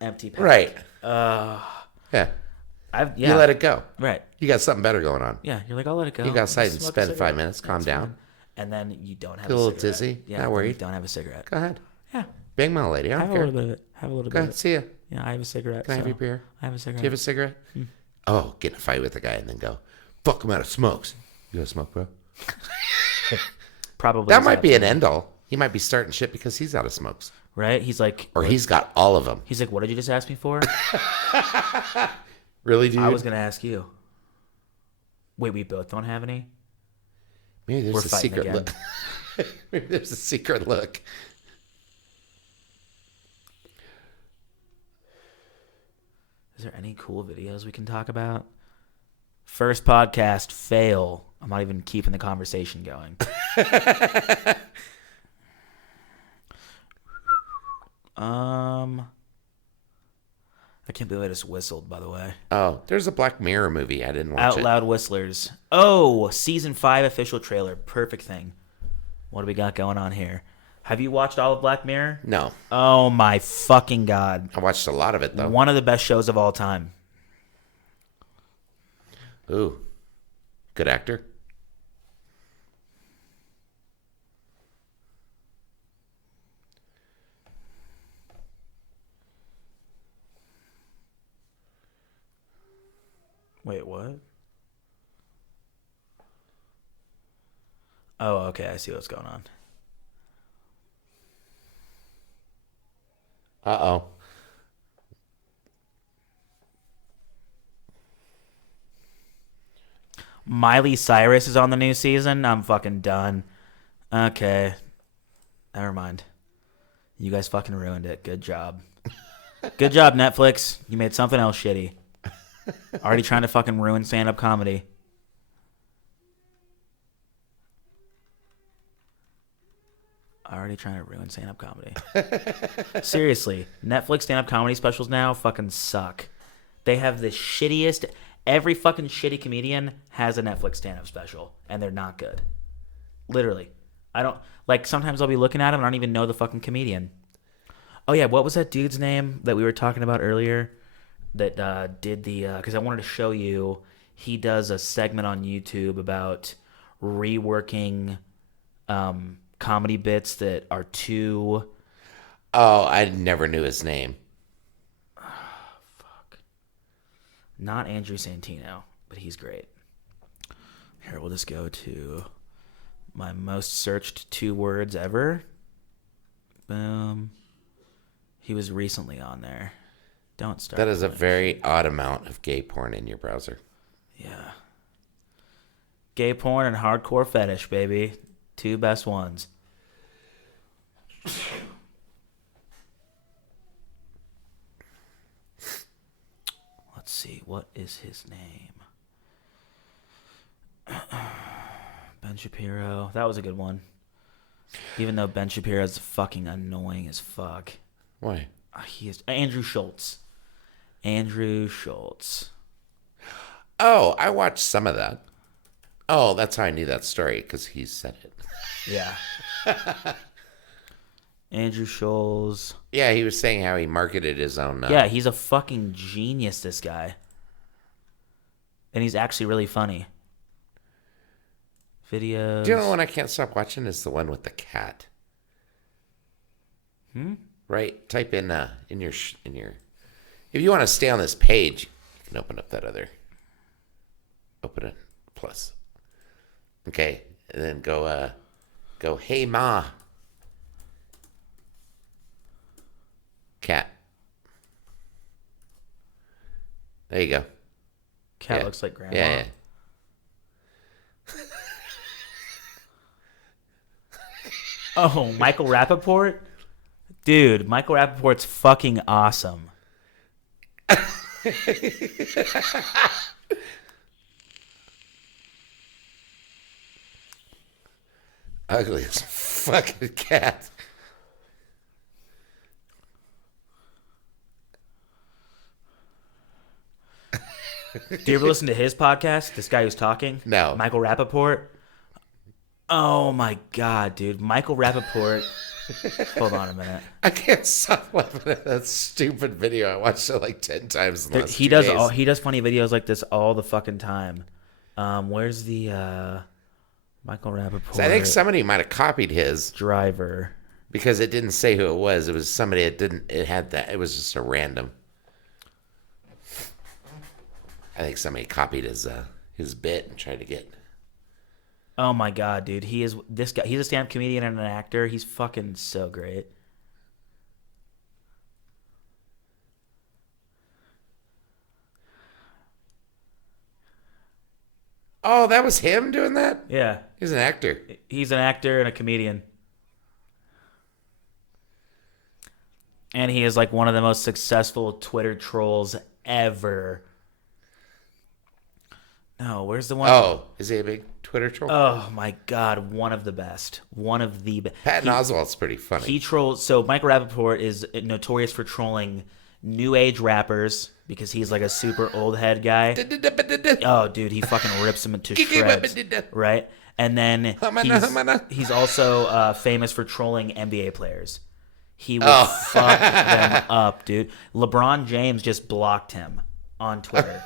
Empty pack. right. Uh, Yeah. yeah. You let it go. Right. You got something better going on. Yeah, you're like, I'll let it go. You go outside Just and smoke a spend 5 cigarette. minutes, calm That's down. fine. And then you don't have Feel a little cigarette. dizzy, Yeah, not then worried. You don't have a cigarette. Go ahead. Yeah. Bang my lady. I Have don't a care. little bit of it. Have a little Go bit of ahead. it. See ya. Yeah, I have a cigarette. Can I have so your beer? I have a cigarette. Do you have a cigarette? Oh, get in a fight with the guy and then go, fuck him out of smokes. You got to smoke, bro? Probably. That might be an end all. He might be starting shit because he's out of smokes. Right? He's like, Or he's got all of them. he's like, what did you just ask me for? Really, dude? I was gonna ask you. Wait, we both don't have any. Maybe there's We're a fighting secret again. look. Maybe there's a secret look. Is there any cool videos we can talk about? First podcast fail. I'm not even keeping the conversation going. I can't believe I just whistled, by the way. Oh, there's a Black Mirror movie. I didn't watch Out it. Loud Whistlers. Oh, season 5 official trailer. Perfect thing. What do we got going on here? Have you watched all of Black Mirror? No. Oh my fucking god. I watched a lot of it, though. One of the best shows of all time. Ooh. Good actor. Wait, what? Oh, okay. I see what's going on. Uh-oh. Miley Cyrus is on the new season. I'm fucking done. Okay. Never mind. You guys fucking ruined it. Good job. Good job, Netflix. You made something else shitty. Already trying to fucking ruin stand-up comedy. Already trying to ruin stand-up comedy. Seriously, Netflix stand-up comedy specials now fucking suck. They have the shittiest. Every fucking shitty comedian has a Netflix stand-up special, and they're not good. Literally, I don't like. Sometimes I'll be looking at them and I don't even know the fucking comedian. Oh yeah, what was that dude's name that we were talking about earlier? That did the because I wanted to show you. He does a segment on YouTube about reworking comedy bits that are too. Oh, I never knew his name. Not Andrew Santino, but he's great. Here, we'll just go to my most searched 2 words ever. Boom. He was recently on there. Don't start. That is a very odd amount of gay porn in your browser. Yeah. Gay porn and hardcore fetish, baby. 2 best ones. Let's see. What is his name? Ben Shapiro. That was a good one. Even though Ben Shapiro is fucking annoying as fuck. Why? He is Andrew Schultz. Andrew Schultz. Oh, I watched some of that. Oh, that's how I knew that story, because he said it. Yeah. Andrew Schultz. Yeah, he was saying how he marketed his own. Yeah, he's a fucking genius, this guy. And he's actually really funny. Videos. Do you know the one I can't stop watching is the one with the cat? Right. Type in your. If you want to stay on this page, you can open up that other. Open it. Plus. Okay, and then go. Hey ma. Cat. There you go. Cat Yeah. looks like grandma. Yeah. Oh, Michael Rappaport? Dude, Michael Rappaport's fucking awesome. Ugliest fucking cat. Do you ever listen to his podcast? This guy who's talking? No. Michael Rappaport? Oh my God, dude. Michael Rappaport. Hold on a minute. I can't stop laughing at that stupid video. I watched it like 10 times in the last He 2 does days. he does funny videos like this all the fucking time. Where's the Michael Rappaport So I think somebody might have copied his driver? because it didn't say who it was. It was somebody that didn't. It had that. It was just a random. I think somebody copied his bit and tried to get. Oh my God, dude. He's a stand-up comedian and an actor. He's fucking so great. Oh, that was him doing that? Yeah. He's an actor. He's an actor and a comedian. And he is like one of the most successful Twitter trolls ever. No, where's the one? Oh, is he a big Twitter troll? Oh my God, one of the best. One of the best. Patton Oswalt's pretty funny. He trolls. So Michael Rappaport is notorious for trolling new age rappers because he's like a super old head guy. Oh, dude, he fucking rips them into shreds, right? And then he's also famous for trolling NBA players. He will fuck them up, dude. LeBron James just blocked him on Twitter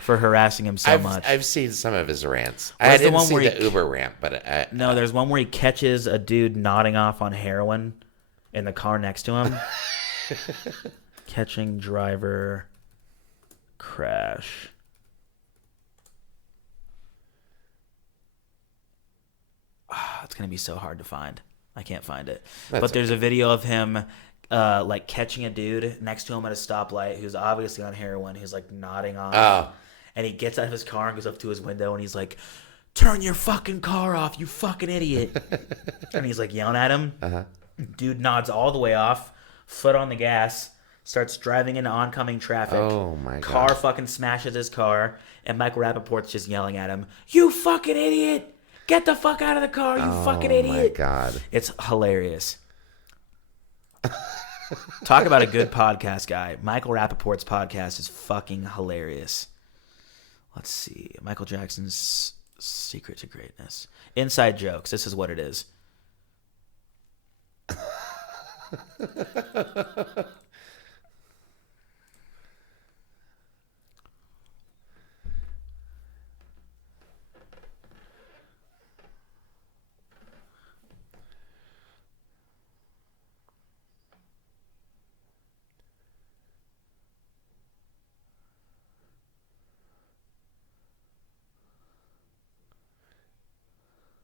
for harassing him so much. I've seen some of his rants. Where's I didn't the one see where the Uber rant, but No, there's one where he catches a dude nodding off on heroin in the car next to him. Catching driver crash. It's going to be so hard to find. I can't find it. But there's a video of him like catching a dude next to him at a stoplight who's obviously on heroin, who's like nodding off. Oh. And he gets out of his car and goes up to his window and he's like, "Turn your fucking car off, you fucking idiot." And he's like yelling at him. Dude nods all the way off, foot on the gas, starts driving into oncoming traffic. Oh my God. Car fucking smashes his car, and Michael Rappaport's just yelling at him, "You fucking idiot! Get the fuck out of the car, you fucking idiot!" Oh my God. It's hilarious. Talk about a good podcast guy. Michael Rappaport's podcast is fucking hilarious. Let's see. Michael Jackson's Secret to Greatness. Inside jokes. This is what it is.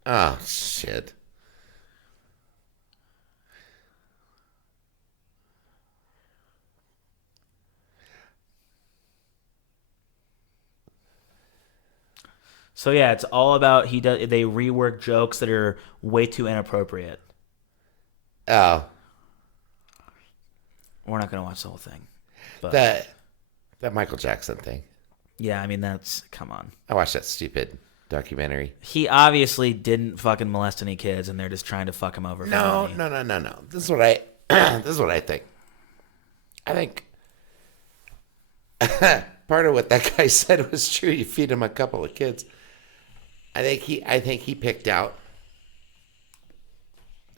Oh shit. So yeah, it's all about they rework jokes that are way too inappropriate. Oh, We're not gonna watch the whole thing. But that Michael Jackson thing. yeah, I mean that's come on. I watched that stupid documentary. He obviously didn't fucking molest any kids, and they're just trying to fuck him over. For No. money. This is what I this is what I think. I think part of what that guy said was true. You feed him a couple of kids. I think he picked out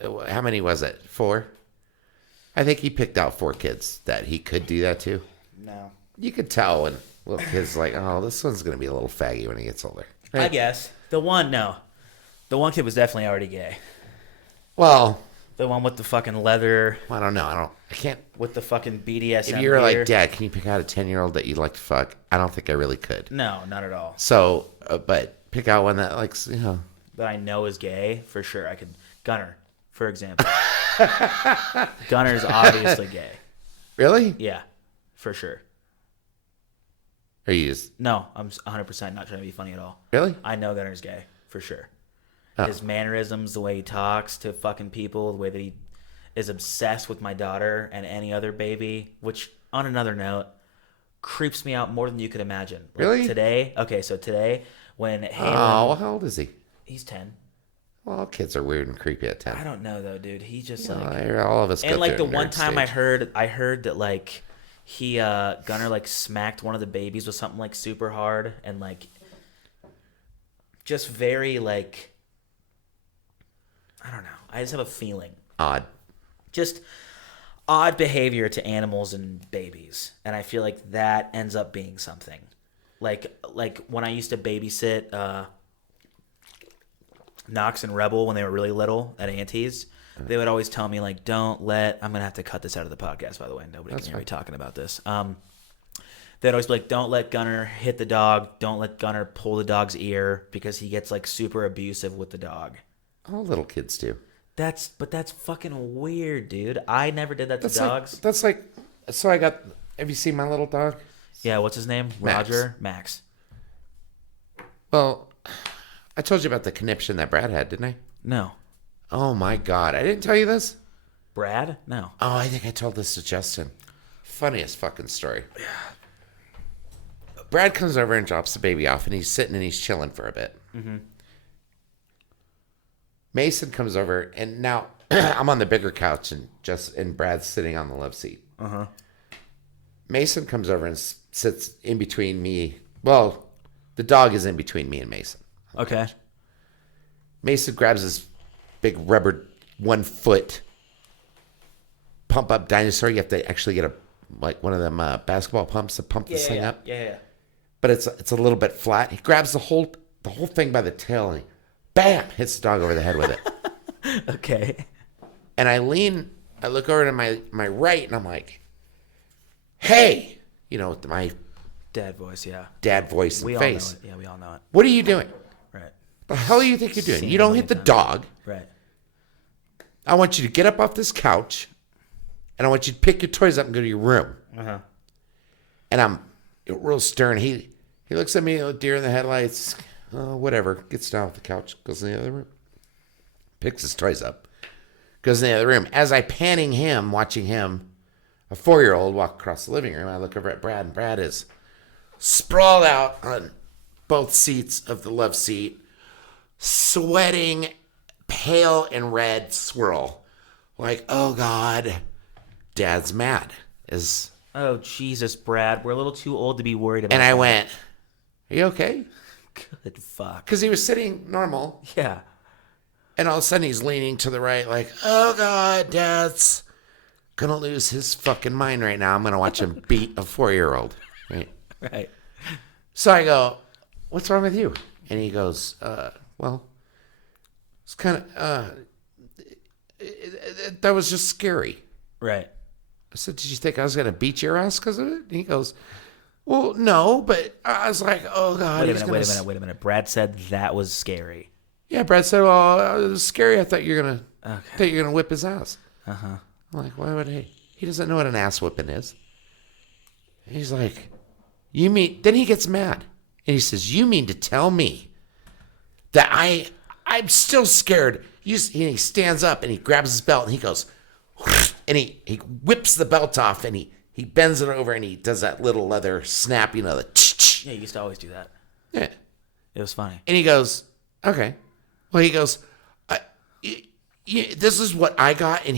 how many was it? 4? I think he picked out 4 kids that he could do that to. No. You could tell when little kids like, oh, this one's gonna be a little faggy when he gets older. Right? I guess the one kid was definitely already gay. Well, The one with the fucking leather, I don't know. I can't. with the fucking BDSM. If you were gear. like, Dad, can you pick out a 10-year-old that you'd like to fuck? I don't think I really could. No, not at all. So, but pick out one that likes, That I know is gay for sure. I could Gunner, for example. Gunner's obviously gay. Really? Yeah, for sure. Or you just No, I'm 100% not trying to be funny at all. really? I know Gunner's gay for sure. Oh. His mannerisms, the way he talks to fucking people, the way that he is obsessed with my daughter and any other baby, which, on another note, creeps me out more than you could imagine. Like Really? Today, when Oh, Halen, well, how old is he? he's 10. Well, kids are weird and creepy at 10. I don't know though, dude. He just Well, like, all of us. and go like the through a one nerd time stage. I heard that like Gunner like smacked one of the babies with something like super hard and like just very like I don't know. I just have a feeling. Odd. Just odd behavior to animals and babies. And I feel like that ends up being something. Like when I used to babysit Knox and Rebel when they were really little at Auntie's, they would always tell me like, don't let, I'm going to have to cut this out of the podcast, by the way. Nobody can hear me talking about this. They'd always be like, don't let Gunner hit the dog. Don't let Gunner pull the dog's ear because he gets like super abusive with the dog. All little kids do. That's fucking weird, dude. I never did that to dogs. So I got, have you seen my little dog? Yeah, what's his name? Max. Roger? Max. Well, I told you about the conniption that Brad had, didn't I? No. Oh my God. I didn't tell you this? Brad? No. Oh, I think I told this to Justin. Funniest fucking story. Brad comes over and drops the baby off, and he's sitting and he's chilling for a bit. Mm-hmm. Mason comes over, and now I'm on the bigger couch, and Brad's sitting on the love seat. Uh-huh. Mason comes over and sits in between me. Well, the dog is in between me and Mason. Okay. Mason grabs his big rubber 1 foot pump up dinosaur. You have to actually get one of them basketball pumps to pump this thing up. Yeah. But it's a little bit flat. He grabs the whole thing by the tail and he, bam, hits the dog over the head with it. Okay. And I look over to my right, and I'm like, hey, with my Dad voice, yeah. dad voice and We face. all know it. Yeah, we all know it. What are you doing? Right. The hell do you think you're doing? Seen You it don't a hit the million times. dog. Right. I want you to get up off this couch, and I want you to pick your toys up and go to your room. Uh-huh. And I'm real stern. He looks at me, deer in the headlights, whatever. Gets down off the couch, goes in the other room, picks his toys up, goes in the other room. As I panning him, watching him, a 4-year-old walk across the living room, I look over at Brad, and Brad is sprawled out on both seats of the love seat, sweating, pale and red swirl. Like, oh God, Dad's mad. Oh, Jesus, Brad. We're a little too old to be worried about And I that. went, are you okay? Good fuck. Because he was sitting normal. Yeah. And all of a sudden he's leaning to the right like, oh God, Dad's going to lose his fucking mind right now. I'm going to watch him beat a 4-year-old. Right? Right. So I go, what's wrong with you? And he goes, well, it's kind of, that was just scary. Right. I said, did you think I was going to beat your ass because of it? And he goes, well, no, but I was like, oh God. Wait a minute. Brad said that was scary. Yeah, Brad said, well, it was scary. I thought you were going to whip his ass. Uh-huh. I'm like, why would he doesn't know what an ass whipping is. He's like, you mean, then he gets mad. And he says, you mean to tell me that I'm still scared. And he stands up and he grabs his belt and he goes, and he whips the belt off and he bends it over and he does that little leather snap, the Yeah, you used to always do that. yeah. It was funny. And he goes, okay. Well, he goes, this is what I got. And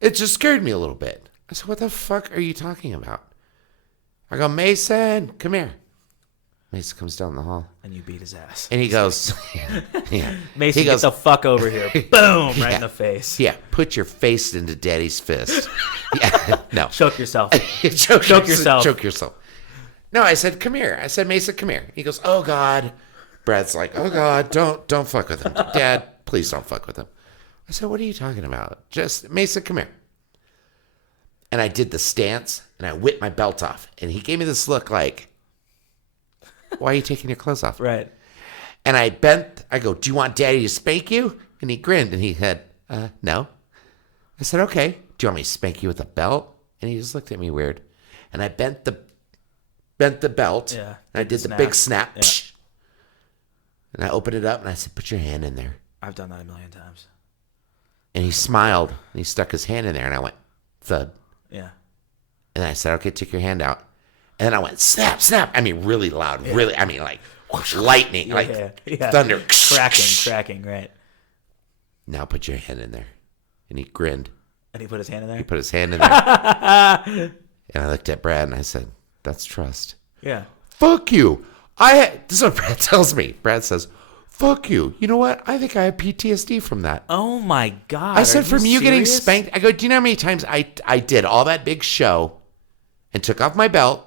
it just scared me a little bit. I said, what the fuck are you talking about? I go, Mason, come here. Mason comes down the hall. And you beat his ass. And he goes, yeah. Mason, He goes, get the fuck over here. Boom! Right Yeah. in the face. yeah, put your face into Daddy's fist. Yeah, no. Choke yourself. Choke yourself. Choke yourself. No, I said, come here. I said, Mason, come here. He goes, oh God. Brad's like, oh God, don't fuck with him. Dad, please don't fuck with him. I said, what are you talking about? Just, Mason, come here. And I did the stance, and I whipped my belt off. And he gave me this look like, why are you taking your clothes off? Right. And I go, do you want Daddy to spank you? And he grinned, and he said, no. I said, okay. Do you want me to spank you with a belt? And he just looked at me weird. And I bent the belt, Yeah. and I did the Snap. big snap. Yeah. And I opened it up, and I said, put your hand in there. I've done that a million times. And he smiled, and he stuck his hand in there, and I went, thud. Yeah. And I said, okay, take your hand out. And then I went, snap, snap. I mean, really loud, really, I mean, like lightning, Yeah. thunder. Cracking, right. Now put your hand in there. And he grinned. And he put his hand in there? He put his hand in there. And I looked at Brad and I said, that's trust. Yeah. Fuck you. This is what Brad tells me. Brad says, fuck you. You know what? I think I have PTSD from that. Oh my God. I said, from you getting serious? spanked. I go, do you know how many times I did all that big show and took off my belt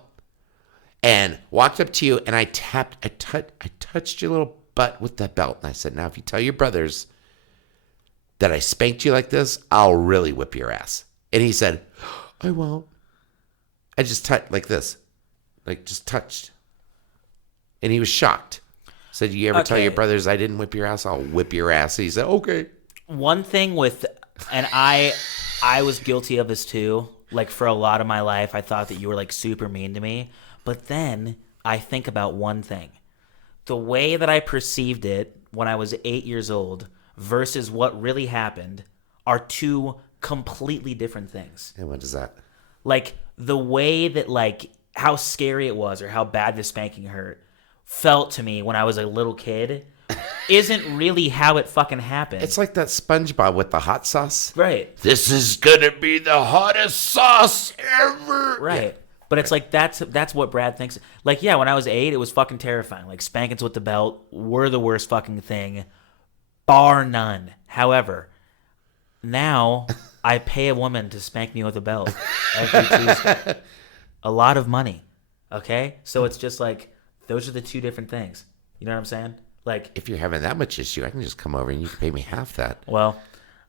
and walked up to you and I touched your little butt with that belt. And I said, now if you tell your brothers that I spanked you like this, I'll really whip your ass. And he said, I won't. I just touched like this. Like just touched. And he was shocked. Said, you ever tell your brothers I didn't whip your ass? I'll whip your ass. And he said, okay. One thing with, and I was guilty of this too. Like for a lot of my life, I thought that you were like super mean to me. But then I think about one thing. The way that I perceived it when I was 8 years old versus what really happened are two completely different things. And what is that? Like the way that like how scary it was or how bad the spanking hurt felt to me when I was a little kid isn't really how it fucking happened. It's like that SpongeBob with the hot sauce. Right. This is gonna be the hottest sauce ever. Right. Yeah. But it's like that's what Brad thinks. Like, yeah, when I was 8, it was fucking terrifying. Like spankings with the belt were the worst fucking thing, bar none. However, now I pay a woman to spank me with a belt every Tuesday. A lot of money. Okay? So it's just like those are the two different things. You know what I'm saying? Like, If you're having that much issue, I can just come over and you can pay me half that. well,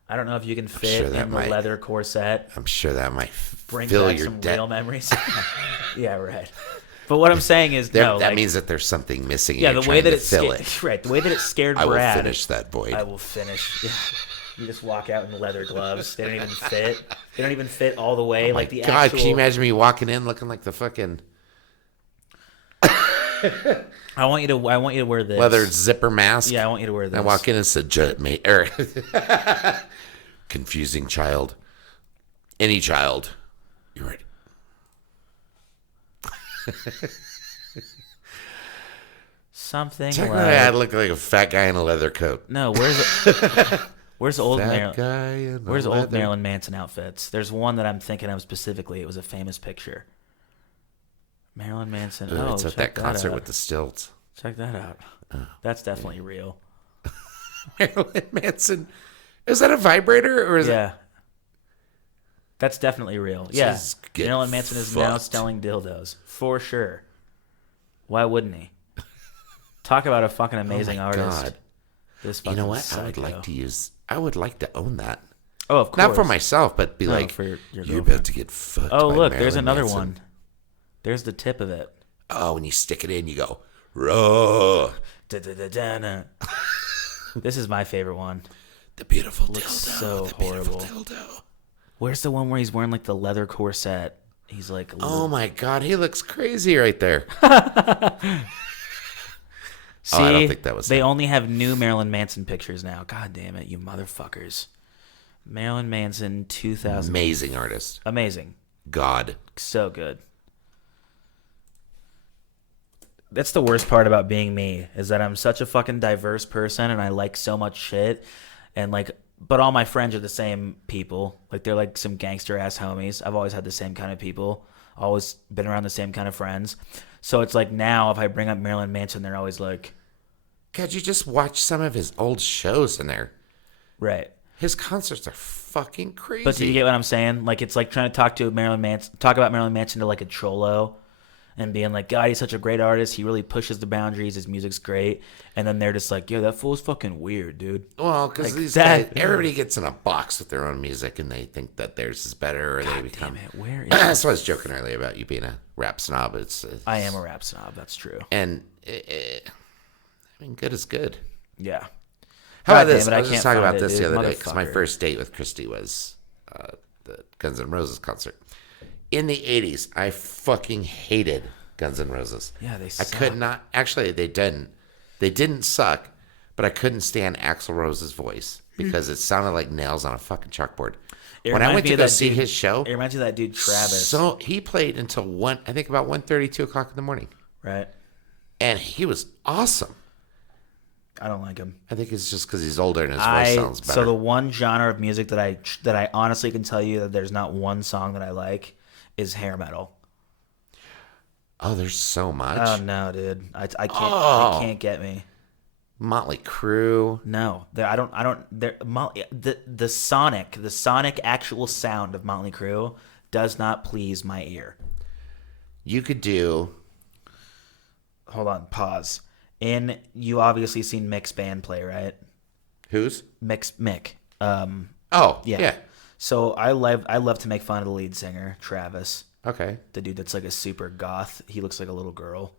I don't know if you can fit sure that in the might- leather corset. I'm sure that might Bring fill back your some debt. real memories. Yeah, right. But what I'm saying is, There- no, that like, means that there's something missing. yeah, and the you're way trying that to it fill scared, right, the way that it scared I will Brad. finish that void. I will finish. Yeah. You just walk out in leather gloves. They don't even fit. They don't even fit all the way. Like the God, actual. can you imagine me walking in looking like the fucking I want you to wear this leather zipper mask? Yeah, I want you to wear this. I walk in and said, confusing child. Any child. You're right. Something Technically, like. I'd look like a fat guy in a leather coat. No, where's old Fat Marilyn? guy in a Where's old leather- Marilyn Manson outfits? There's one that I'm thinking of specifically. It was a famous picture. Marilyn Manson. Ooh, Oh, it's at check that concert out. with the stilts. Check that out. That's definitely real. Marilyn Manson. Is that a vibrator or is it? Yeah. That's definitely real. Yeah. Just get Marilyn Manson is now fucked. selling dildos. For sure. Why wouldn't he? Talk about a fucking amazing artist. God. This You know fucking what? I would like to own that. Oh, of course. Not for myself, but be No, like, for your you're girlfriend. about to get fucked. Oh, by look, there's Marilyn another Manson." one. There's the tip of it. Oh, when you stick it in, you go, raw. Da-da-da-da-da. This is my favorite one. The beautiful Looks dildo. so the beautiful horrible. dildo. Where's the one where he's wearing like the leather corset? He's like, Oh my God, he looks crazy right there. see, I don't think that was they him. only have new Marilyn Manson pictures now. God damn it, you motherfuckers. Marilyn Manson 2000. Amazing artist. Amazing. God. So good. That's the worst part about being me, is that I'm such a fucking diverse person and I like so much shit. And like, but all my friends are the same people. Like they're like some gangster ass homies. I've always had the same kind of people. Always been around the same kind of friends. So it's like now if I bring up Marilyn Manson, they're always like, God, you just watch some of his old shows in there. right. His concerts are fucking crazy. But do you get what I'm saying? Like it's like trying to talk about Marilyn Manson to like a cholo, and being like, God, he's such a great artist. He really pushes the boundaries. His music's great. And then they're just like, yo, that fool's fucking weird, dude. Well, because Like these that- guys, everybody gets in a box with their own music and they think that theirs is better or they become. Damn it, where is That's why I was joking earlier about you being a rap snob. I am a rap snob. That's true. And I mean, good is good. Yeah. How God about this? damn it, I I was just can't talking find about it, this dude. the other day because my Motherfucker. first date with Christy was the Guns N' Roses concert. In the 80s, I fucking hated Guns N' Roses. Yeah, they I suck. could not. Actually, they didn't. They didn't suck, but I couldn't stand Axl Rose's voice because it sounded like nails on a fucking chalkboard. It When I reminds went me to of go that see dude- his show, It reminds me of that dude Travis. so he played until I think about 1:30, 2 o'clock in the morning. Right. And he was awesome. I don't like him. I think it's just because he's older and his voice sounds better. So the one genre of music that I honestly can tell you that there's not one song that I like is hair metal. Oh, there's so much. Oh no, dude. I can't. It can't get me. Motley Crue. No, I don't. The sonic actual sound of Motley Crue does not please my ear. You could do. Hold on, pause. You obviously seen Mick's band play, right? Whose? Mick. Oh, yeah. So I love to make fun of the lead singer, Travis. Okay. The dude that's like a super goth. He looks like a little girl.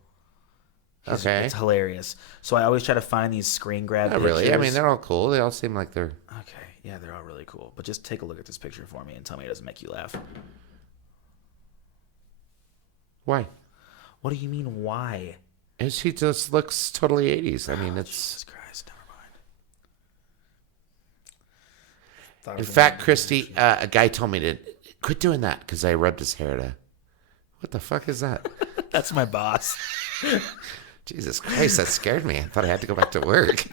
Okay. It's hilarious. So I always try to find these screen grab Not pictures. really. I mean, they're all cool. They all seem like they're... Okay. Yeah, they're all really cool. But just take a look at this picture for me and tell me it doesn't make you laugh. Why? What do you mean, why? And she just looks totally 80s. I mean, it's... Jesus Christ, never mind. In fact, Christy, a guy told me to quit doing that because I rubbed his hair to... What the fuck is that? That's my boss. Jesus Christ, that scared me. I thought I had to go back to work.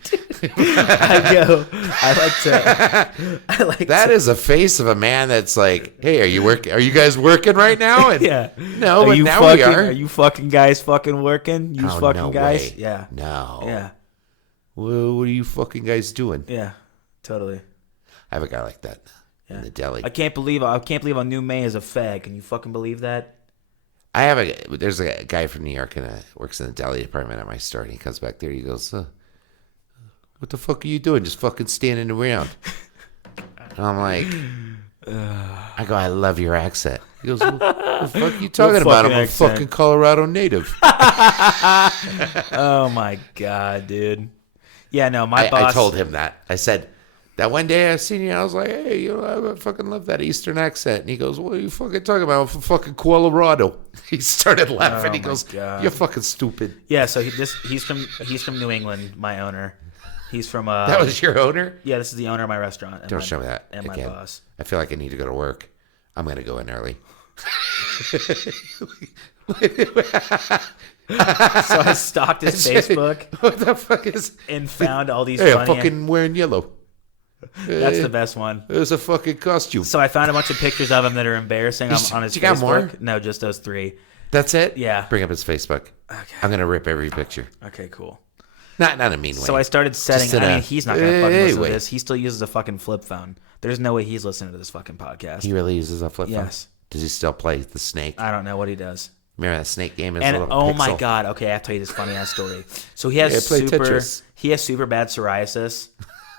I like That is a face of a man that's like, hey, are you working? Are you guys working right now? And Yeah. No, but now we are. Are you fucking guys fucking working? You fucking no guys? way. Yeah. No. Yeah. Well, what are you fucking guys doing? Yeah. Totally. I have a guy like that in the deli. I can't believe a new May is a fag. Can you fucking believe that? There's a guy from New York and works in the deli department at my store, and he comes back there. He goes, "What the fuck are you doing? Just fucking standing around?" And I'm like, I go, "I love your accent." He goes, "What the fuck are you talking about? I'm a fucking Colorado native." Oh my god, dude. Yeah, no, my boss. I told him that. I said, that one day I seen you, I was like, hey, I fucking love that Eastern accent. And he goes, what are you fucking talking about? I'm from fucking Colorado. He started laughing. He goes, God. You're fucking stupid. Yeah, so he's from New England, my owner. He's from That was your owner? Yeah, this is the owner of my restaurant. And Don't show me that And again. my boss. I feel like I need to go to work. I'm going to go in early. So I stalked his Facebook What the fuck is... and found all these Hey, I'm funny... fucking wearing yellow. That's the best one. There's a fucking costume. So I found a bunch of pictures of him that are embarrassing on his You Facebook. got more? No, just those 3. That's it? Yeah. Bring up his Facebook. Okay. I'm going to rip every picture. Okay, cool. Not in a mean way. So I started setting... Just in I mean, a- he's not going to fucking listen Wait. to this. He still uses a fucking flip phone. There's no way he's listening to this fucking podcast. He really uses a flip phone? Yes. Does he still play the snake? I don't know what he does. Remember that snake game? And oh my god, okay, I have to tell you this funny ass story. So he has play Tetris. super bad psoriasis,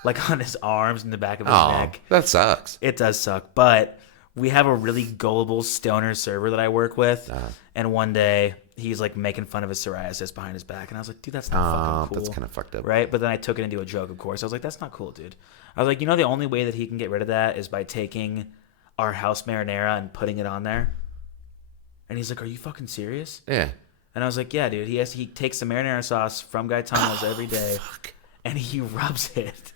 like on his arms and the back of his Oh, neck. that sucks. It does suck, but we have a really gullible stoner server that I work with, and one day he's like making fun of his psoriasis behind his back, and I was like, dude, that's not fucking cool. That's kind of fucked up. Right? But then I took it into a joke, of course. I was like, that's not cool, dude. I was like, the only way that he can get rid of that is by taking our house marinara and putting it on there. And he's like, are you fucking serious? Yeah. And I was like, yeah, dude. He takes the marinara sauce from Gaetano's every day, and he rubs it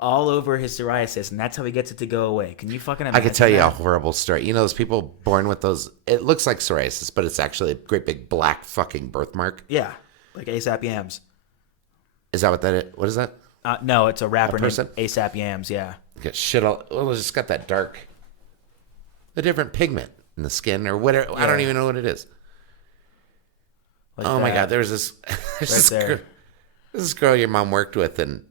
all over his psoriasis, and that's how he gets it to go away. Can you fucking imagine I could tell you a that? horrible story. You know those people born with those, it looks like psoriasis, but it's actually a great big black fucking birthmark. Yeah, like ASAP Yams. Is that what that is? What is that? No, it's a rapper named person? ASAP Yams, yeah. Get shit all, well, it's just got that dark, a different pigment in the skin or whatever. I don't even know what it is. Like Oh my that. God, there's this, there. this girl your mom worked with, and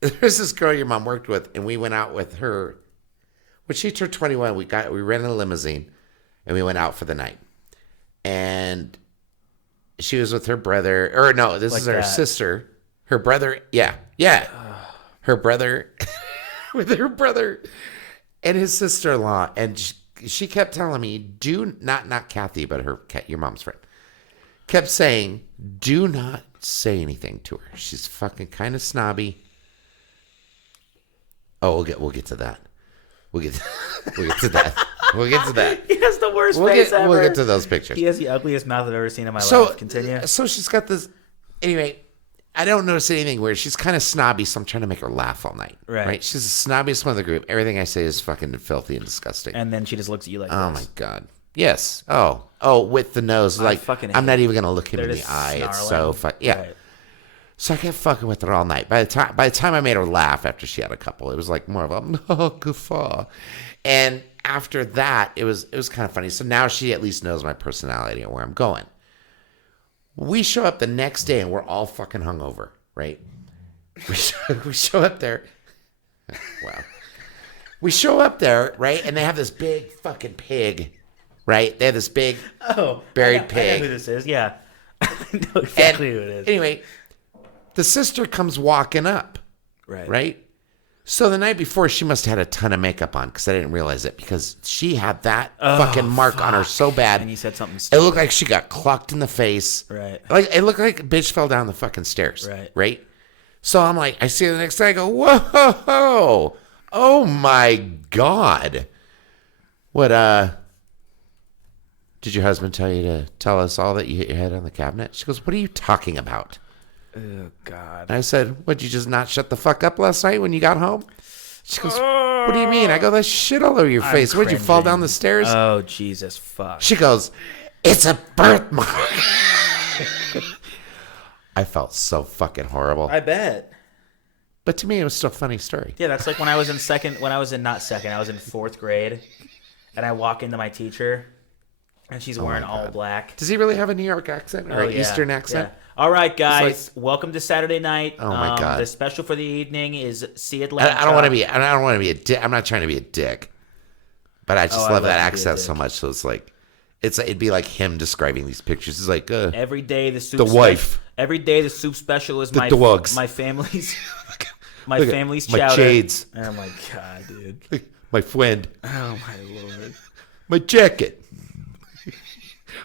there's this girl your mom worked with, and we went out with her. When she turned 21, we rented a limousine, and we went out for the night. And she was with her brother, or no, this Like is her that. sister. Her brother, yeah, her brother, with her brother and his sister-in-law, and she kept telling me, "Do not Kathy, but your mom's friend." Kept saying, do not say anything to her. She's fucking kind of snobby. Oh, we'll get to that. We'll get to that. We'll get to that. He has the worst face ever. We'll get to those pictures. He has the ugliest mouth I've ever seen in my life. Continue. So she's got this. Anyway, I don't notice anything weird. She's kind of snobby, so I'm trying to make her laugh all night. Right. She's the snobbiest one of the group. Everything I say is fucking filthy and disgusting. And then she just looks at you like Oh this. my God. Yes. Oh, with the nose. Like, fucking I'm hate not it. even going to look him They're in the just eye. It's so snarling. fun. Yeah. Right. So I kept fucking with her all night. By the time I made her laugh after she had a couple, it was like more of a oh, guffaw. And after that, it was kind of funny. So now she at least knows my personality and where I'm going. We show up the next day and we're all fucking hungover, right? We show up there. Wow. We show up there, right? And they have this big fucking pig, right? They have this big buried pig. I know who this is. Yeah. I know exactly who it is. Anyway, the sister comes walking up, right? So the night before, she must have had a ton of makeup on because I didn't realize it because she had that fucking mark on her so bad. And you said something It stupid. looked like she got clocked in the face. Right. Like it looked like a bitch fell down the fucking stairs. Right. So I'm like, I see her the next day. I go, whoa, oh my god. What? Did your husband tell you to tell us all that you hit your head on the cabinet? She goes, what are you talking about? Oh God. And I said, what, you just not shut the fuck up last night when you got home? She goes, what do you mean? I go, there's shit all over your face. What'd you fall down the stairs? Oh, Jesus, fuck. She goes, it's a birthmark. I felt so fucking horrible. I bet. But to me, it was still a funny story. Yeah, that's like when I was in I was in fourth grade, and I walk into my teacher, and she's wearing all black. Does he really have a New York accent or an Eastern accent? Yeah. All right, guys, welcome to Saturday night. Oh my God. The special for the evening is See Atlanta. I don't want to be. I don't want to be a dick. I'm not trying to be a dick, but I just love that accent so much. So it's like, it'd be like him describing these pictures. It's like every day the soup. Wife. Every day the soup special is my family's. My family's chowder. My shades. Oh my God, dude. My friend. Oh my Lord. My jacket.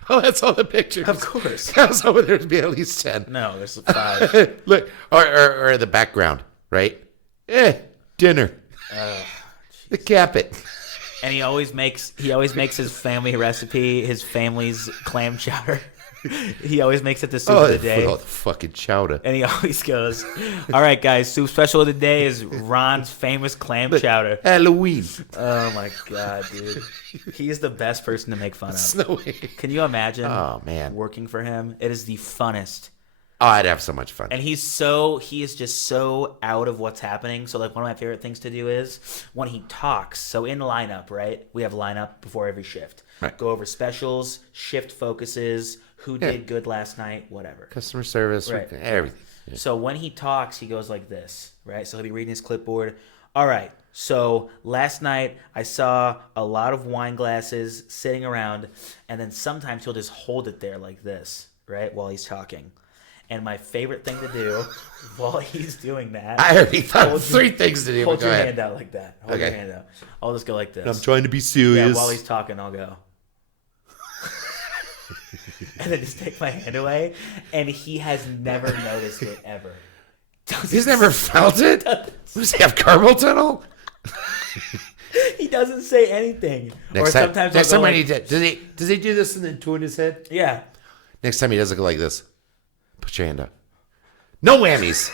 Oh, that's all the pictures. Of course. I was hoping there'd be at least 10. No, there's 5. Look, or the background, right? Dinner. The Capit. And he always makes his family recipe, his family's clam chowder. He always makes it the soup of the day. Oh, the fucking chowder. And he always goes, all right, guys, soup special of the day is Ron's famous clam chowder. Halloween. Oh, my God, dude. He is the best person to make fun of. Snowy. Can you imagine man. working for him? It is the funnest. Oh, I'd have so much fun. And he is just so out of what's happening. So, like, one of my favorite things to do is when he talks. So, in lineup, right? We have lineup before every shift. Right. Go over specials, shift focuses, who did good last night, whatever. Customer service, everything. Yeah. So, when he talks, he goes like this, right? So, he'll be reading his clipboard. All right. So, last night, I saw a lot of wine glasses sitting around. And then sometimes he'll just hold it there like this, right? While he's talking. And my favorite thing to do while he's doing that... I already thought of 3 things to do. Hold your hand out like that. Hold your hand out. I'll just go like this. I'm trying to be serious. Yeah, while he's talking, I'll go. And then just take my hand away. And he has never noticed it ever. He's never felt it? Does he have carpal tunnel? He doesn't say anything. Next or time, sometimes when he did, does he do this and then tune his head? Yeah. Next time he does it, go like this. Put your hand up. No whammies.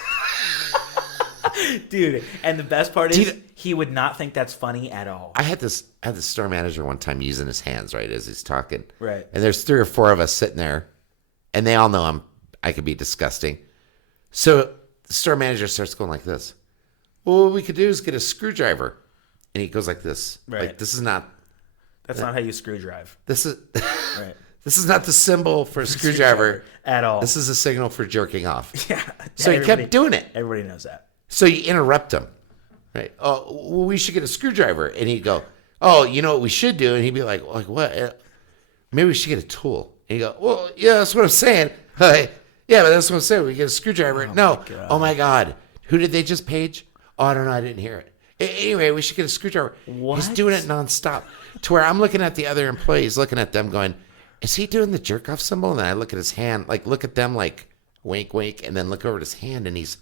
Dude, and the best part is he would not think that's funny at all. I had this store manager one time using his hands, right, as he's talking. Right. And there's 3 or 4 of us sitting there, and they all know I could be disgusting. So the store manager starts going like this. Well, what we could do is get a screwdriver. And he goes like this. Right. Like, this is not... That's not how you screw drive. This is... Right. This is not the symbol for a screwdriver at all. This is a signal for jerking off. Yeah. So he kept doing it. Everybody knows that. So you interrupt him. Right. Oh, well, we should get a screwdriver. And he'd go, oh, you know what we should do? And he'd be like what? Maybe we should get a tool. And he'd go, well, yeah, that's what I'm saying. Yeah, but that's what I'm saying. We get a screwdriver. Oh my God. Who did they just page? Oh, I don't know. I didn't hear it. Anyway, we should get a screwdriver. What? He's doing it nonstop. To where I'm looking at the other employees, looking at them going, is he doing the jerk off symbol? And then I look at his hand, like look at them like wink, wink, and then look over at his hand, and he's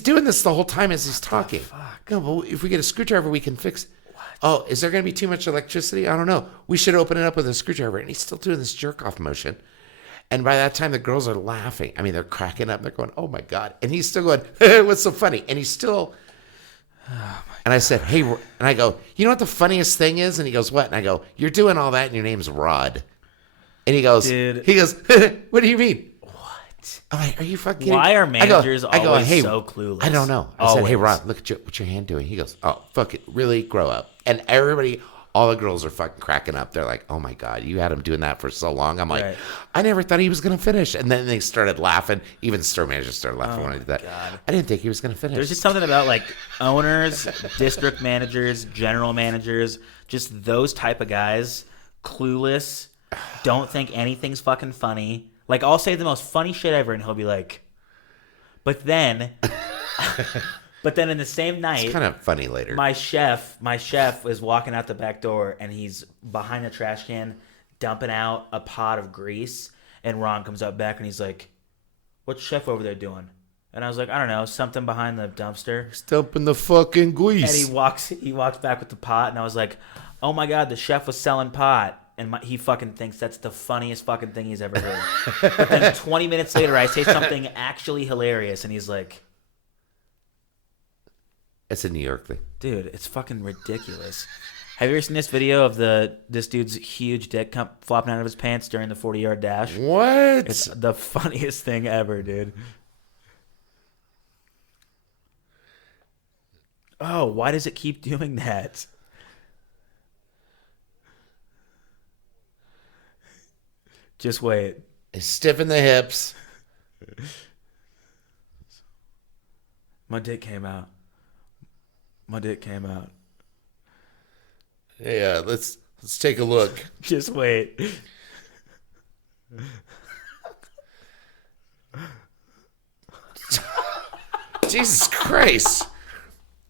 doing this the whole time as he's talking. Fuck? No, but if we get a screwdriver, we can fix it. What? Oh, is there going to be too much electricity? I don't know. We should open it up with a screwdriver. And he's still doing this jerk off motion. And by that time, the girls are laughing. I mean, they're cracking up. They're going, oh my God. And he's still going, what's so funny? And he's still... And I said, hey, and I go, you know what the funniest thing is? And he goes, what? And I go, you're doing all that and your name's Rod. And he goes, Dude. what do you mean? What? I'm like, are you fucking kidding? Why are I managers I always hey, so clueless? I don't know. I said, hey, Always. Ron, look at what your hand doing. He goes, oh, fuck it. Really grow up. And everybody, all the girls are fucking cracking up. They're like, oh my God, you had him doing that for so long. I'm like, Right. I never thought he was going to finish. And then they started laughing. Even store managers started laughing when I did that. God. I didn't think he was going to finish. There's just something about like owners, district managers, general managers, just those type of guys, clueless, don't think anything's fucking funny. Like I'll say the most funny shit ever, and he'll be like, but then in the same night, it's kind of funny later. my chef is walking out the back door, and he's behind the trash can dumping out a pot of grease, and Ron comes up back and he's like, what's chef over there doing? And I was like, I don't know, something behind the dumpster. Dumping the fucking And grease. he walks back with the pot, and I was like, oh my God, the chef was selling pot. And he fucking thinks that's the funniest fucking thing he's ever heard. But then 20 minutes later, I say something actually hilarious, and he's like, It's a New York thing. dude, it's fucking ridiculous. Have you ever seen this video of this dude's huge dick flopping out of his pants during the 40-yard dash? What? It's the funniest thing ever, dude. Oh, why does it keep doing that? Just wait. It's stiff in the hips. My dick came out. Yeah, let's take a look. Just wait. Jesus Christ.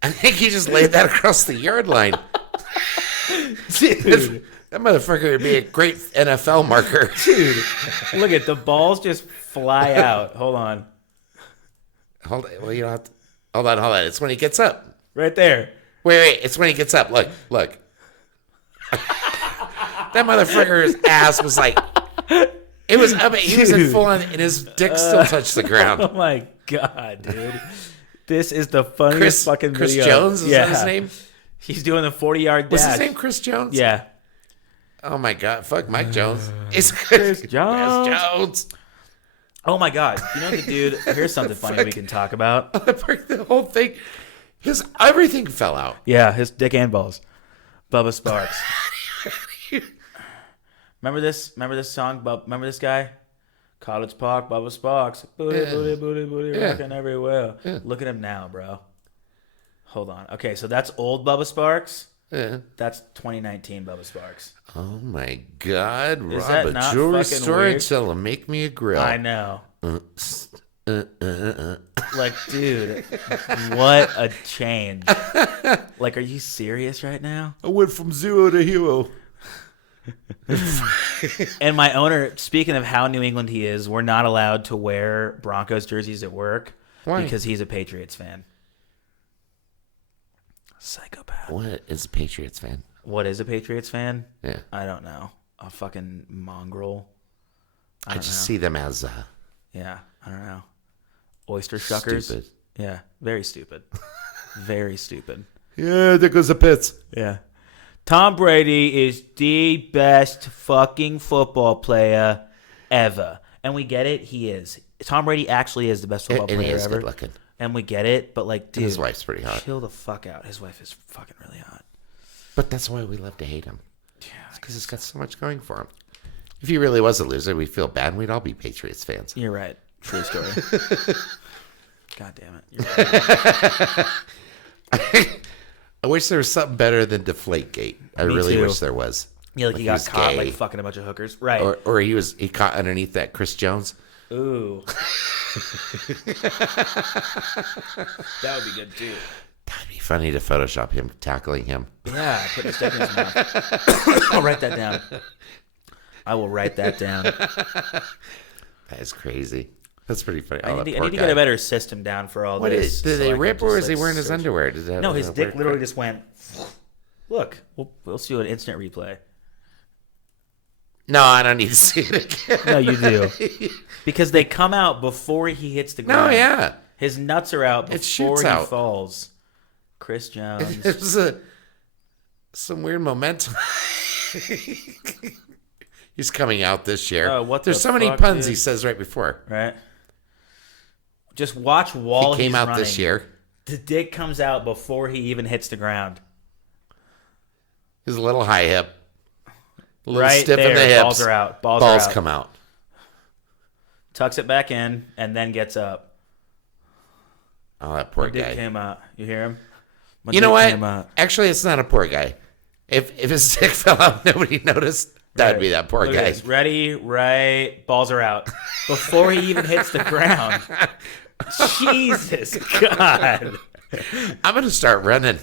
I think he just laid that across the yard line. Dude. That motherfucker would be a great NFL marker. Dude, look at the balls just fly out. Hold on. Hold on. Well, you don't have to. Hold on. It's when he gets up. Right there. Wait. It's when he gets up. Look. That motherfucker's ass was like. It was up. He was in full on, and his dick still touched the ground. Oh my God, dude. This is the funniest fucking Chris video. Jones, is that his name? He's doing the 40-yard dash. Was his name Chris Jones? Yeah. Oh my God. Fuck Mike Jones. It's Chris Jones. Jones. Oh my God. You know the dude, here's something funny we can talk about. The whole thing. Everything fell out. Yeah, his dick and balls. Bubba Sparks. Remember this song? Remember this guy? College Park, Bubba Sparks. Booty, Yeah. booty, Yeah. rocking everywhere. Yeah. Look at him now, bro. Hold on. Okay, so that's old Bubba Sparks. Yeah. That's 2019 Bubba Sparks. Oh my God, Is Rob, that a not jewelry fucking store weird? until to make me a grill. I know. Like, dude, what a change. Like, are you serious right now? I went from zero to hero. And my owner, speaking of how New England he is, we're not allowed to wear Broncos jerseys at work. Why? Because he's a Patriots fan. Psychopath. What is a Patriots fan? What is a Patriots fan? Yeah, I don't know. A fucking mongrel. I don't just know. see them as Yeah, I don't know. Oyster shuckers. stupid. Yeah, very stupid. Very stupid. Yeah, there goes the Pits. Yeah. Tom Brady is the best fucking football player ever. And we get it. He is. Tom Brady actually is the best football And he player is ever. good looking. And we get it. But, like, dude. His wife's pretty hot. Chill the fuck out. His wife is fucking really hot. But that's why we love to hate him. Yeah. Because he's got so much going for him. If he really was a loser, we'd feel bad and we'd all be Patriots fans. You're right. True story. God damn it. You're right. I wish there was something better than Deflategate. I Me really too. wish there was. Yeah, like he got was caught, gay. like, fucking a bunch of hookers. Right. Or he caught underneath that Chris Jones. Ooh. That would be good, too. That'd be funny to Photoshop him tackling him. Yeah, put a stick in his mouth. I'll write that down. I will write that down. That is crazy. That's pretty funny. I Oh, need that poor to guy. get a better system down for all What this. did so they I can rip, just, or is he like, wearing his search. underwear? Did that No, his work dick right? literally just went. Look, we'll see an instant replay. No, I don't need to see it again. No, you do. Because they come out before he hits the ground. No, yeah. His nuts are out It before shoots he out. falls. Chris Jones. It was some weird momentum. He's coming out this year. What There's the so many fuck, puns dude? he says right before. Right? Just watch while He came he's out running. this year. The dick comes out before he even hits the ground. He's a little high hip. A little Right stiff there, in the hips. balls are out. Balls are out. come out. Tucks it back in and then gets up. Oh, that poor My dick guy. came out. You hear him? My You know dick what? came out. Actually, it's not a poor guy. If his dick fell out, nobody noticed. That'd Right. be that poor Look at guy. this. Ready, right, balls are out. Before he even hits the ground. Jesus God. I'm gonna start running.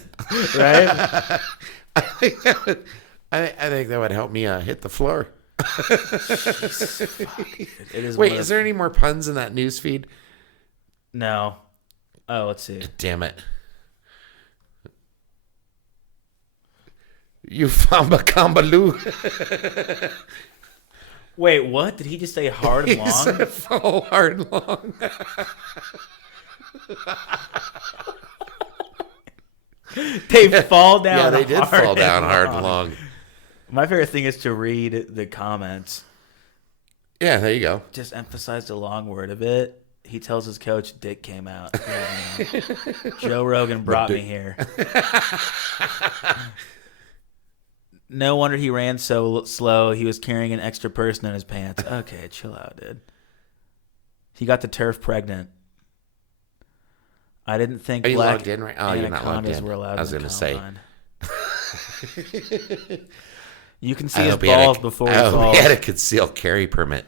Right? I think that would help me hit the floor. It is Wait, one of- is there any more puns in that news feed? No. Oh, let's see. Damn it. You famba combaloo. Wait, what? Did he just say hard and He said long? fall hard and long. They fall down. Yeah, they did hard fall down and hard and long. My favorite thing is to read the comments. Yeah, there you go. Just emphasize the long word of it. He tells his coach, "Dick came out." Yeah, I know. Joe Rogan brought me here. No wonder he ran so slow. He was carrying an extra person in his pants. Okay, chill out, dude. He got the turf pregnant. I didn't think Are you black logged in right? Oh, you're not logged anacondas in. were allowed I was in the gonna say. combine. You can see I his hope he had balls a- before I he hope falls. he had a concealed carry permit.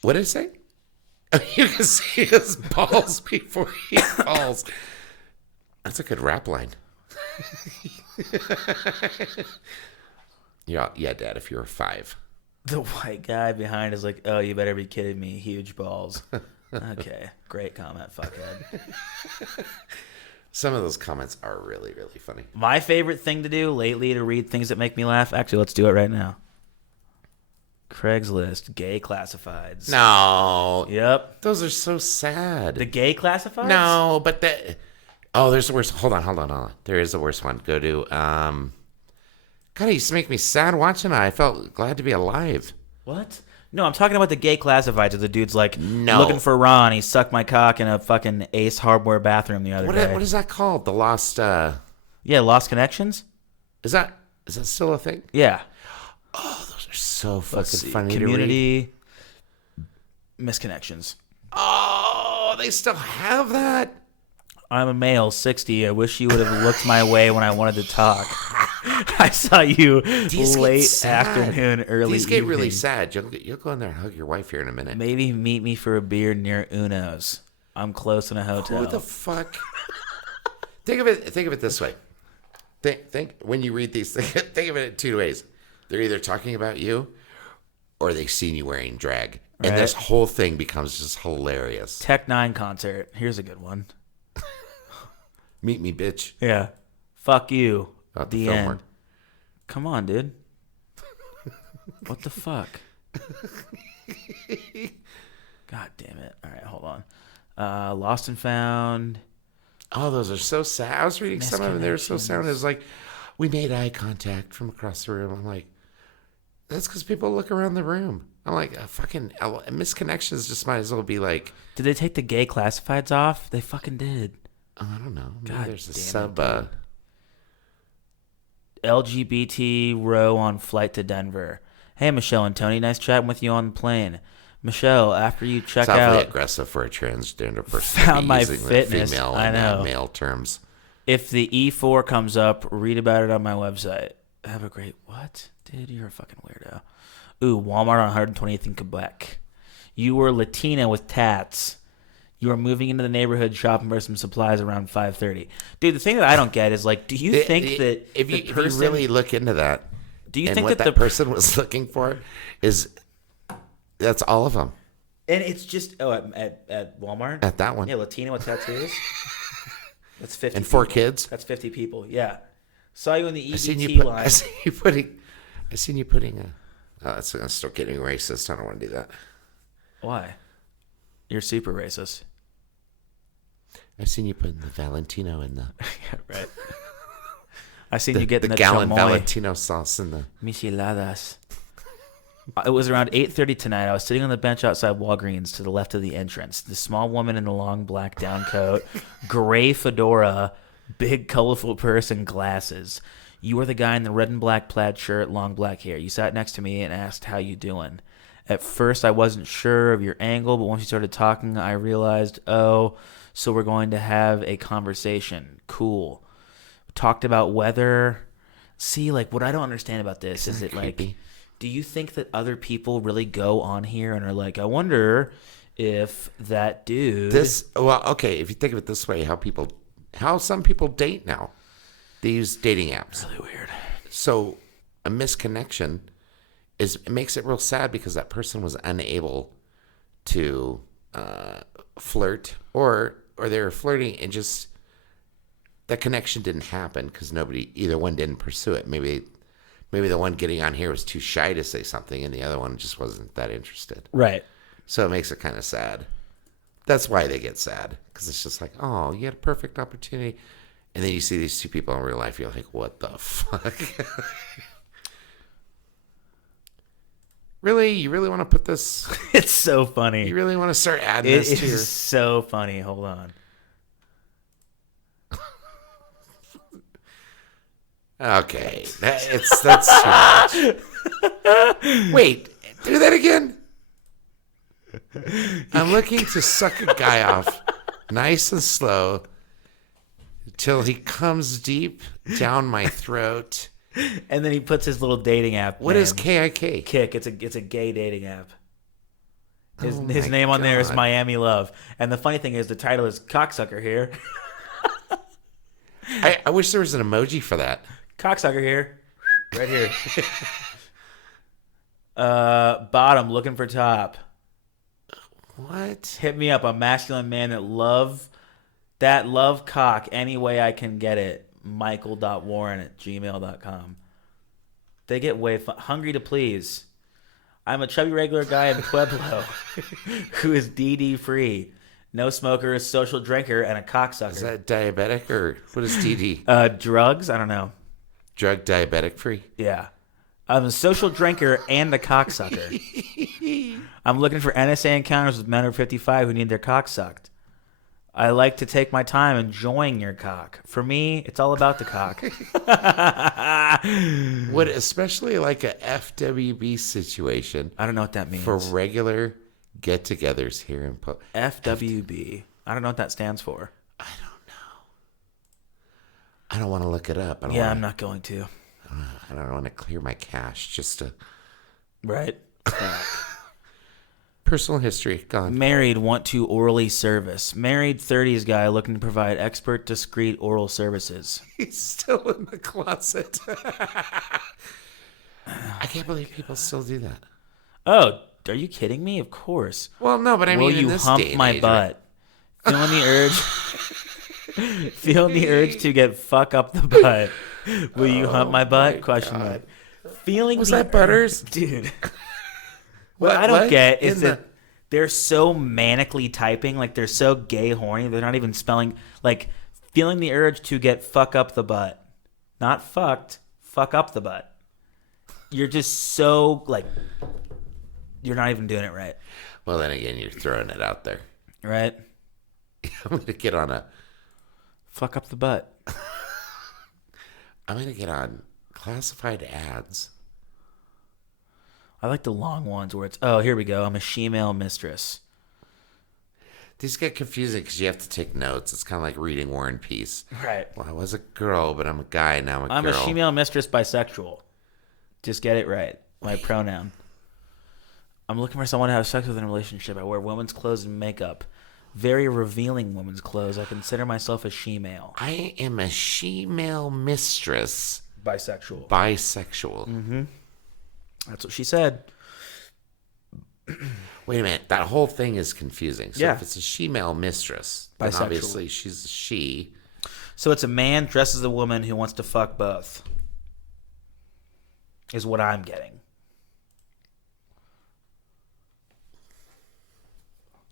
What did it say? You can see his balls before he falls. That's a good rap line. Yeah, Dad. If you were 5, The white guy behind is like, "Oh, you better be kidding me. Huge balls." Okay, great comment, fuckhead. some of those comments are really, really funny. My favorite thing to do lately to read things that make me laugh. Actually, let's do it right now. Craigslist, gay classifieds. No, Yep. those are so sad. The gay classifieds? No, but that. Oh, there's the worst. Hold on. There is the worst one. Go to. God, he used to make me sad watching it. I felt glad to be alive. What? No, I'm talking about the gay classifieds. The dude's like, No. looking for Ron. He sucked my cock in a fucking Ace Hardware bathroom the other day. What is that called? The lost. Yeah, Lost Connections? Is that still a thing? Yeah. Those are so Let's fucking see. funny to read. Community misconnections. Oh, they still have that. I'm a male, 60. I wish you would have looked my way when I wanted to talk. I saw you These get late sad. afternoon, early These get really evening. sad. You'll go in there and hug your wife here in a minute. Maybe meet me for a beer near Uno's. I'm close in a hotel. Who the fuck? Think of it this way. Think when you read these. Think of it in 2 ways. They're either talking about you, or they've seen you wearing drag, and Right. this whole thing becomes just hilarious. Tech Nine concert. Here's a good one. Meet me, bitch. Yeah. Fuck you. About the The film end. work. Come on, dude. What the fuck? God damn it. All right, hold on. Lost and Found. Oh, those are so sad. I was reading some of them. They were so sad. It was like, we made eye contact from across the room. I'm like, that's because people look around the room. I'm like, misconnections just might as well be like, Did they take the gay classifieds off? They fucking did. I don't know. Maybe God there's a damn it, sub. LGBT row on flight to Denver. Hey, Michelle and Tony. Nice chatting with you on the plane. Michelle, after you check It's awfully out, aggressive for a transgender person Found to be my using the fitness. female I and know. male terms. if the E4 comes up, read about it on my website. Have a great what? Dude, you're a fucking weirdo. Ooh, Walmart on 120th in Quebec. You were Latina with tats. You are moving into the neighborhood shopping for some supplies around 5:30. Dude, the thing that I don't get is like, do you think that if you, the if you person, really look into that, do you and think what that that the person was looking for is that's all of them and it's just at Walmart at that one. Yeah, Latina with tattoos. That's 50. And 4 people. kids. That's 50 people. Yeah, saw you in the I seen EBT you put, line. I seen you putting a. Oh, that's gonna start getting racist. I don't want to do that. Why? You're super racist. I seen you putting the Valentino in the Yeah, right. I seen you getting the the gallon chamoy Valentino sauce in the. micheladas. It was around 8:30 tonight. I was sitting on the bench outside Walgreens to the left of the entrance. The small woman in the long black down coat, gray fedora, big colorful purse, and glasses. You were the guy in the red and black plaid shirt, long black hair. You sat next to me and asked, "How you doing?" At first, I wasn't sure of your angle, but once you started talking, I realized, oh, so we're going to have a conversation. Cool. Talked about weather. See, like, what I don't understand about this is it like, creepy? do you think that other people really go on here and are like, I wonder if that dude. Okay, if you think of it this way, how some people date now. They use dating apps. Really weird. So a misconnection it makes it real sad because that person was unable to flirt, or they were flirting and just that connection didn't happen because either one didn't pursue it. Maybe the one getting on here was too shy to say something and the other one just wasn't that interested. Right. So it makes it kind of sad. That's why they get sad, because it's just like, oh, you had a perfect opportunity. And then you see these two people in real life, you're like, what the fuck? Really? You really want to put this? It's so funny. You really want to start adding It this to your... is so funny. Hold on. Okay. That's too much. Wait, do that again? I'm looking to suck a guy off nice and slow till he comes deep down my throat. And then he puts his little dating app. What is KIK? Kick. It's a gay dating app. His Oh his my name on there is God. Miami Love. And the funny thing is the title is Cocksucker here. I wish there was an emoji for that. Cocksucker here. Right here. Bottom looking for top. What? Hit me up. A masculine man that love cock any way I can get it. Michael.warren@gmail.com. They get way hungry to please. I'm a chubby regular guy in Pueblo who is DD free. No smoker, social drinker, and a cocksucker. Is that diabetic or what is DD? Drugs? I don't know. Drug diabetic free? Yeah. I'm a social drinker and a cocksucker. I'm looking for NSA encounters with men over 55 who need their cock sucked. I like to take my time enjoying your cock. For me, it's all about the cock. Would especially like a FWB situation I don't know what that means. for regular get-togethers here in FWB. I don't know what that stands for. I don't want to look it up. I'm not going to. I don't want to clear my cache just to... Right? Personal history, gone. Married, want to orally service. Married 30s guy looking to provide expert, discreet oral services. He's still in the closet. I can't believe people still do that. Oh, are you kidding me? Of course. Well, no, but I Will mean, in you this hump day and my age, butt? Feeling the urge. Feeling the urge to get fuck up the butt. Will you hump my butt? Question mark. Feeling Was the that Butters? dude. What What I don't what? get is In that they're so manically typing, like they're so gay horny. They're not even spelling like feeling the urge to get fuck up the butt, not fucked. Fuck up the butt. You're just so like you're not even doing it right, Well, then again, you're throwing it out there. right? I'm going to get on Fuck up the butt. I'm going to get on classified ads. I like the long ones where it's, oh, here we go. I'm a she-male mistress. These get confusing because you have to take notes. It's kind of like reading War and Peace. Right. Well, I was a girl, but I'm a guy, now I'm a girl. A she-male mistress bisexual. Just get it right. My pronoun. I'm looking for someone to have sex with in a relationship. I wear women's clothes and makeup. Very revealing women's clothes. I consider myself a she-male. I am a she-male mistress. Bisexual. Bisexual. Mm-hmm. That's what she said. Wait a minute. That whole thing is confusing. So Yeah. if it's a she-male mistress, then Bisexual. obviously she's a she. So it's a man dressed as a woman who wants to fuck both. Is what I'm getting.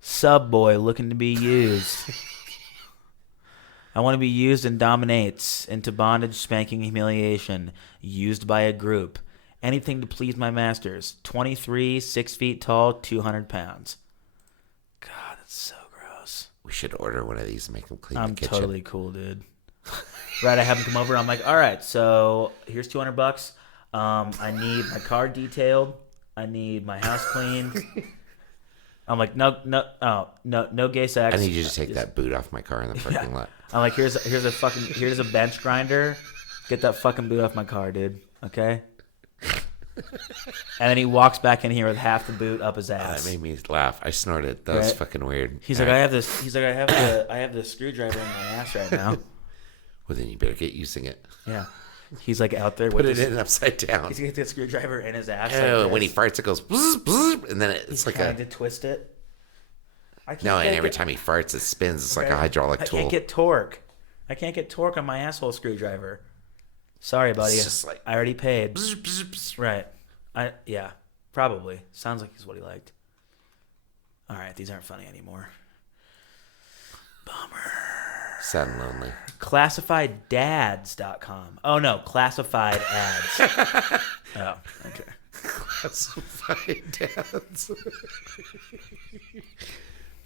Sub boy looking to be used. I want to be used and dominates into bondage, spanking, humiliation, used by a group. Anything to please my masters. 23, 6 feet tall, 200 pounds. God, that's so gross. We should order one of these and make them clean I'm the kitchen. totally cool, dude. Right, I have him come over. I'm like, all right, so here's $200. I need my car detailed. I need my house cleaned. I'm like, no gay sex. I need you to take that boot off my car in the parking lot. I'm like, here's a bench grinder. Get that fucking boot off my car, dude. Okay. And then he walks back in here with half the boot up his ass. That made me laugh. I snorted. That was Right? fucking weird. He's All like, right. I have the screwdriver in my ass right now. Well, then you better get using it. Yeah. He's like out there Put with it in upside down. He's got the screwdriver in his ass. Oh, like when he this. farts, it goes bzz, bzz, and then it's like trying a to twist it. no. And every time he farts, it spins. It's like a hydraulic I tool. can't get torque. I can't get torque on my asshole screwdriver. Sorry, buddy. It's just like I already paid. bzz, bzz, bzz. Right. Yeah. Probably. Sounds like he's what he liked. All right. These aren't funny anymore. Bummer. Sad and lonely. ClassifiedDads.com. Oh no, classified ads. Oh, okay. Classified dads.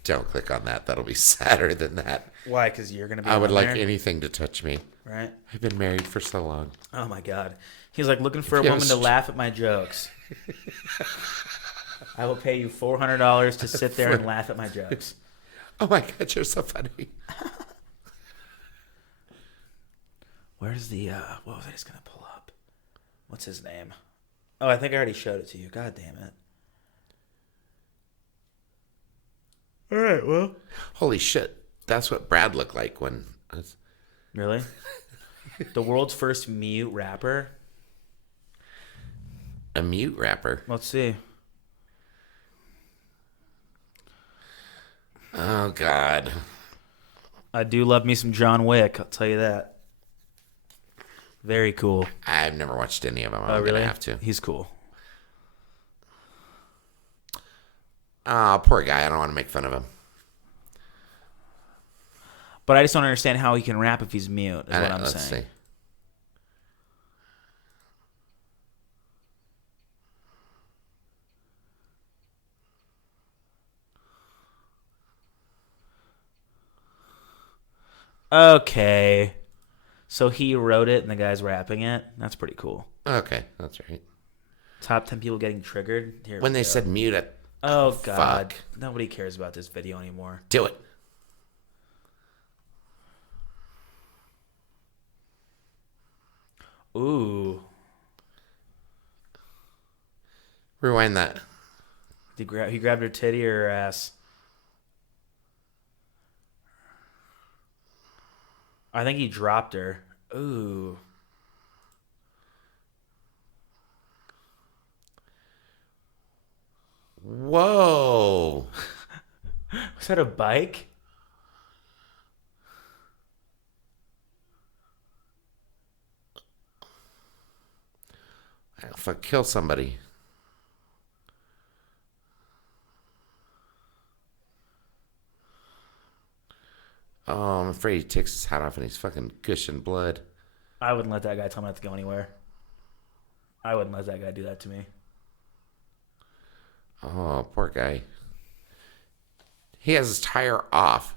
Don't click on that. That'll be sadder than that. Why? Because you're gonna be. I would on like there, anything to touch me. right? I've been married for so long. Oh my god. He's like looking for a Yeah, woman to laugh at my jokes. I will pay you $400 to sit there and laugh at my jokes. Oh my god, you're so funny. Where's the what was I just gonna pull up? What's his name? Oh, I think I already showed it to you. God damn it. Alright, well. Holy shit. That's what Brad looked like when Really? The world's first mute rapper? a mute rapper. Let's see. Oh god. I do love me some John Wick, I'll tell you that. Very cool. I've never watched any of them. Oh, I'm really? gonna have to. He's cool. Oh, poor guy. I don't want to make fun of him. But I just don't understand how he can rap if he's mute, is what I'm Let's saying. see. Okay. So he wrote it and the guy's rapping it? That's pretty cool. Okay, that's right. Top 10 people getting triggered? Here When we they go. said mute, Oh, God. fuck. Nobody cares about this video anymore. Do it. Ooh. Rewind that. He grabbed her titty or her ass? I think he dropped her. Ooh. Whoa. Was that a bike? If I kill somebody. Oh, I'm afraid he takes his hat off and he's fucking gushing blood. I wouldn't let that guy tell me not to go anywhere. I wouldn't let that guy do that to me. Oh, poor guy. He has his tire off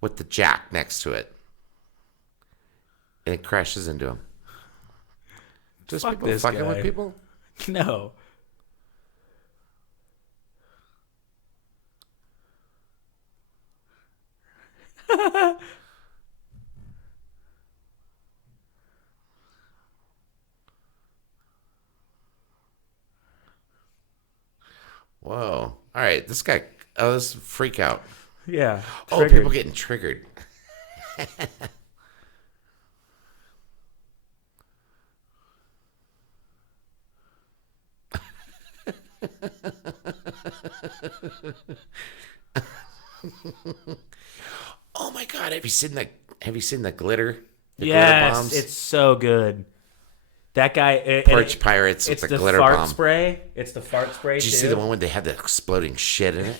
with the jack next to it. And it crashes into him. Just Fuck people this fucking guy. with people? No. Whoa. All right, this guy, oh, this is a freak out. Yeah. Oh, Triggered. people getting triggered. Oh my god, have you seen the glitter? The glitter Yes, bombs? it's so good. That guy. Porch Pirates It's with the the glitter fart bomb. spray. It's the fart spray. Did you too. see the one where they had the exploding shit in it?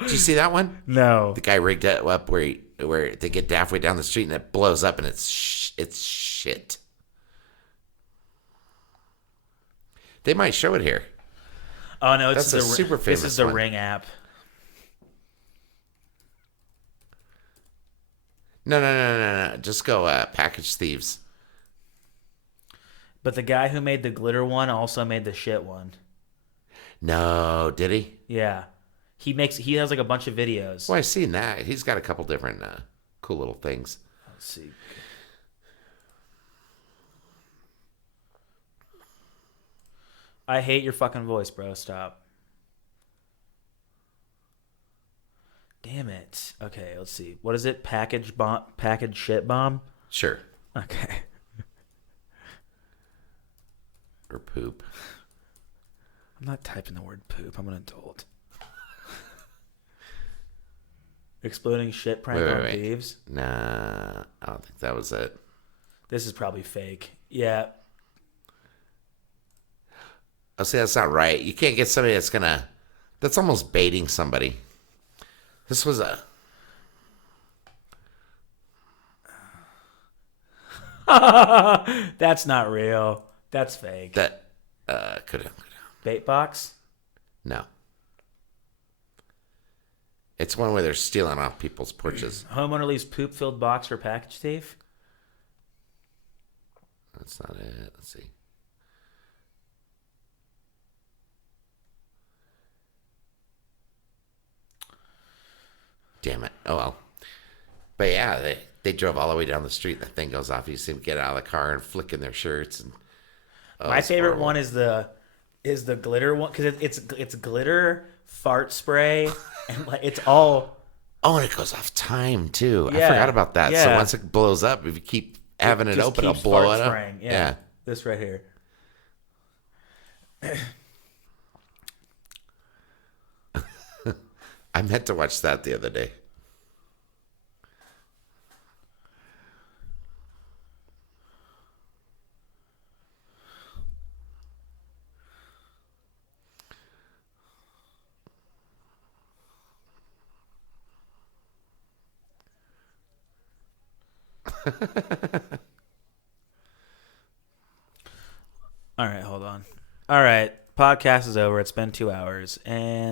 Did you see that one? No. The guy rigged it up where they get halfway down the street and it blows up and it's shit. They might show it here. Oh no, it's That's a super This famous is the one. Ring app. No. Just go Package Thieves. But the guy who made the glitter one also made the shit one. No, did he? Yeah. He has like a bunch of videos. Well, I've seen that. He's got a couple different cool little things. Let's see. I hate your fucking voice, bro. Stop. Damn it. Okay, let's see. What is it? Package shit bomb? Sure. Okay. Or poop. I'm not typing the word poop. I'm an adult. Exploding shit prank on Wait. thieves. Nah, I don't think that was it. This is probably fake. Yeah. I'll say that's not right. You can't get somebody that's almost baiting somebody. This was a... That's not real. That's fake. That, could have... Bait box? No. It's one where they're stealing off people's porches. Homeowner leaves poop-filled box for package thief? That's not it. Let's see. Damn it. Oh, well. But yeah, they drove all the way down the street and the thing goes off. You see them get out of the car and flicking their shirts. And My favorite one is the glitter one because it's glitter, fart spray, and like it's all... Oh, and it goes off time, too. Yeah, I forgot about that. yeah. So once it blows up, if you keep having it just open, it'll keeps blow fart it up. spraying. Yeah. This right here. I meant to watch that the other day. All right, hold on. All right, podcast is over. It's been 2 hours, and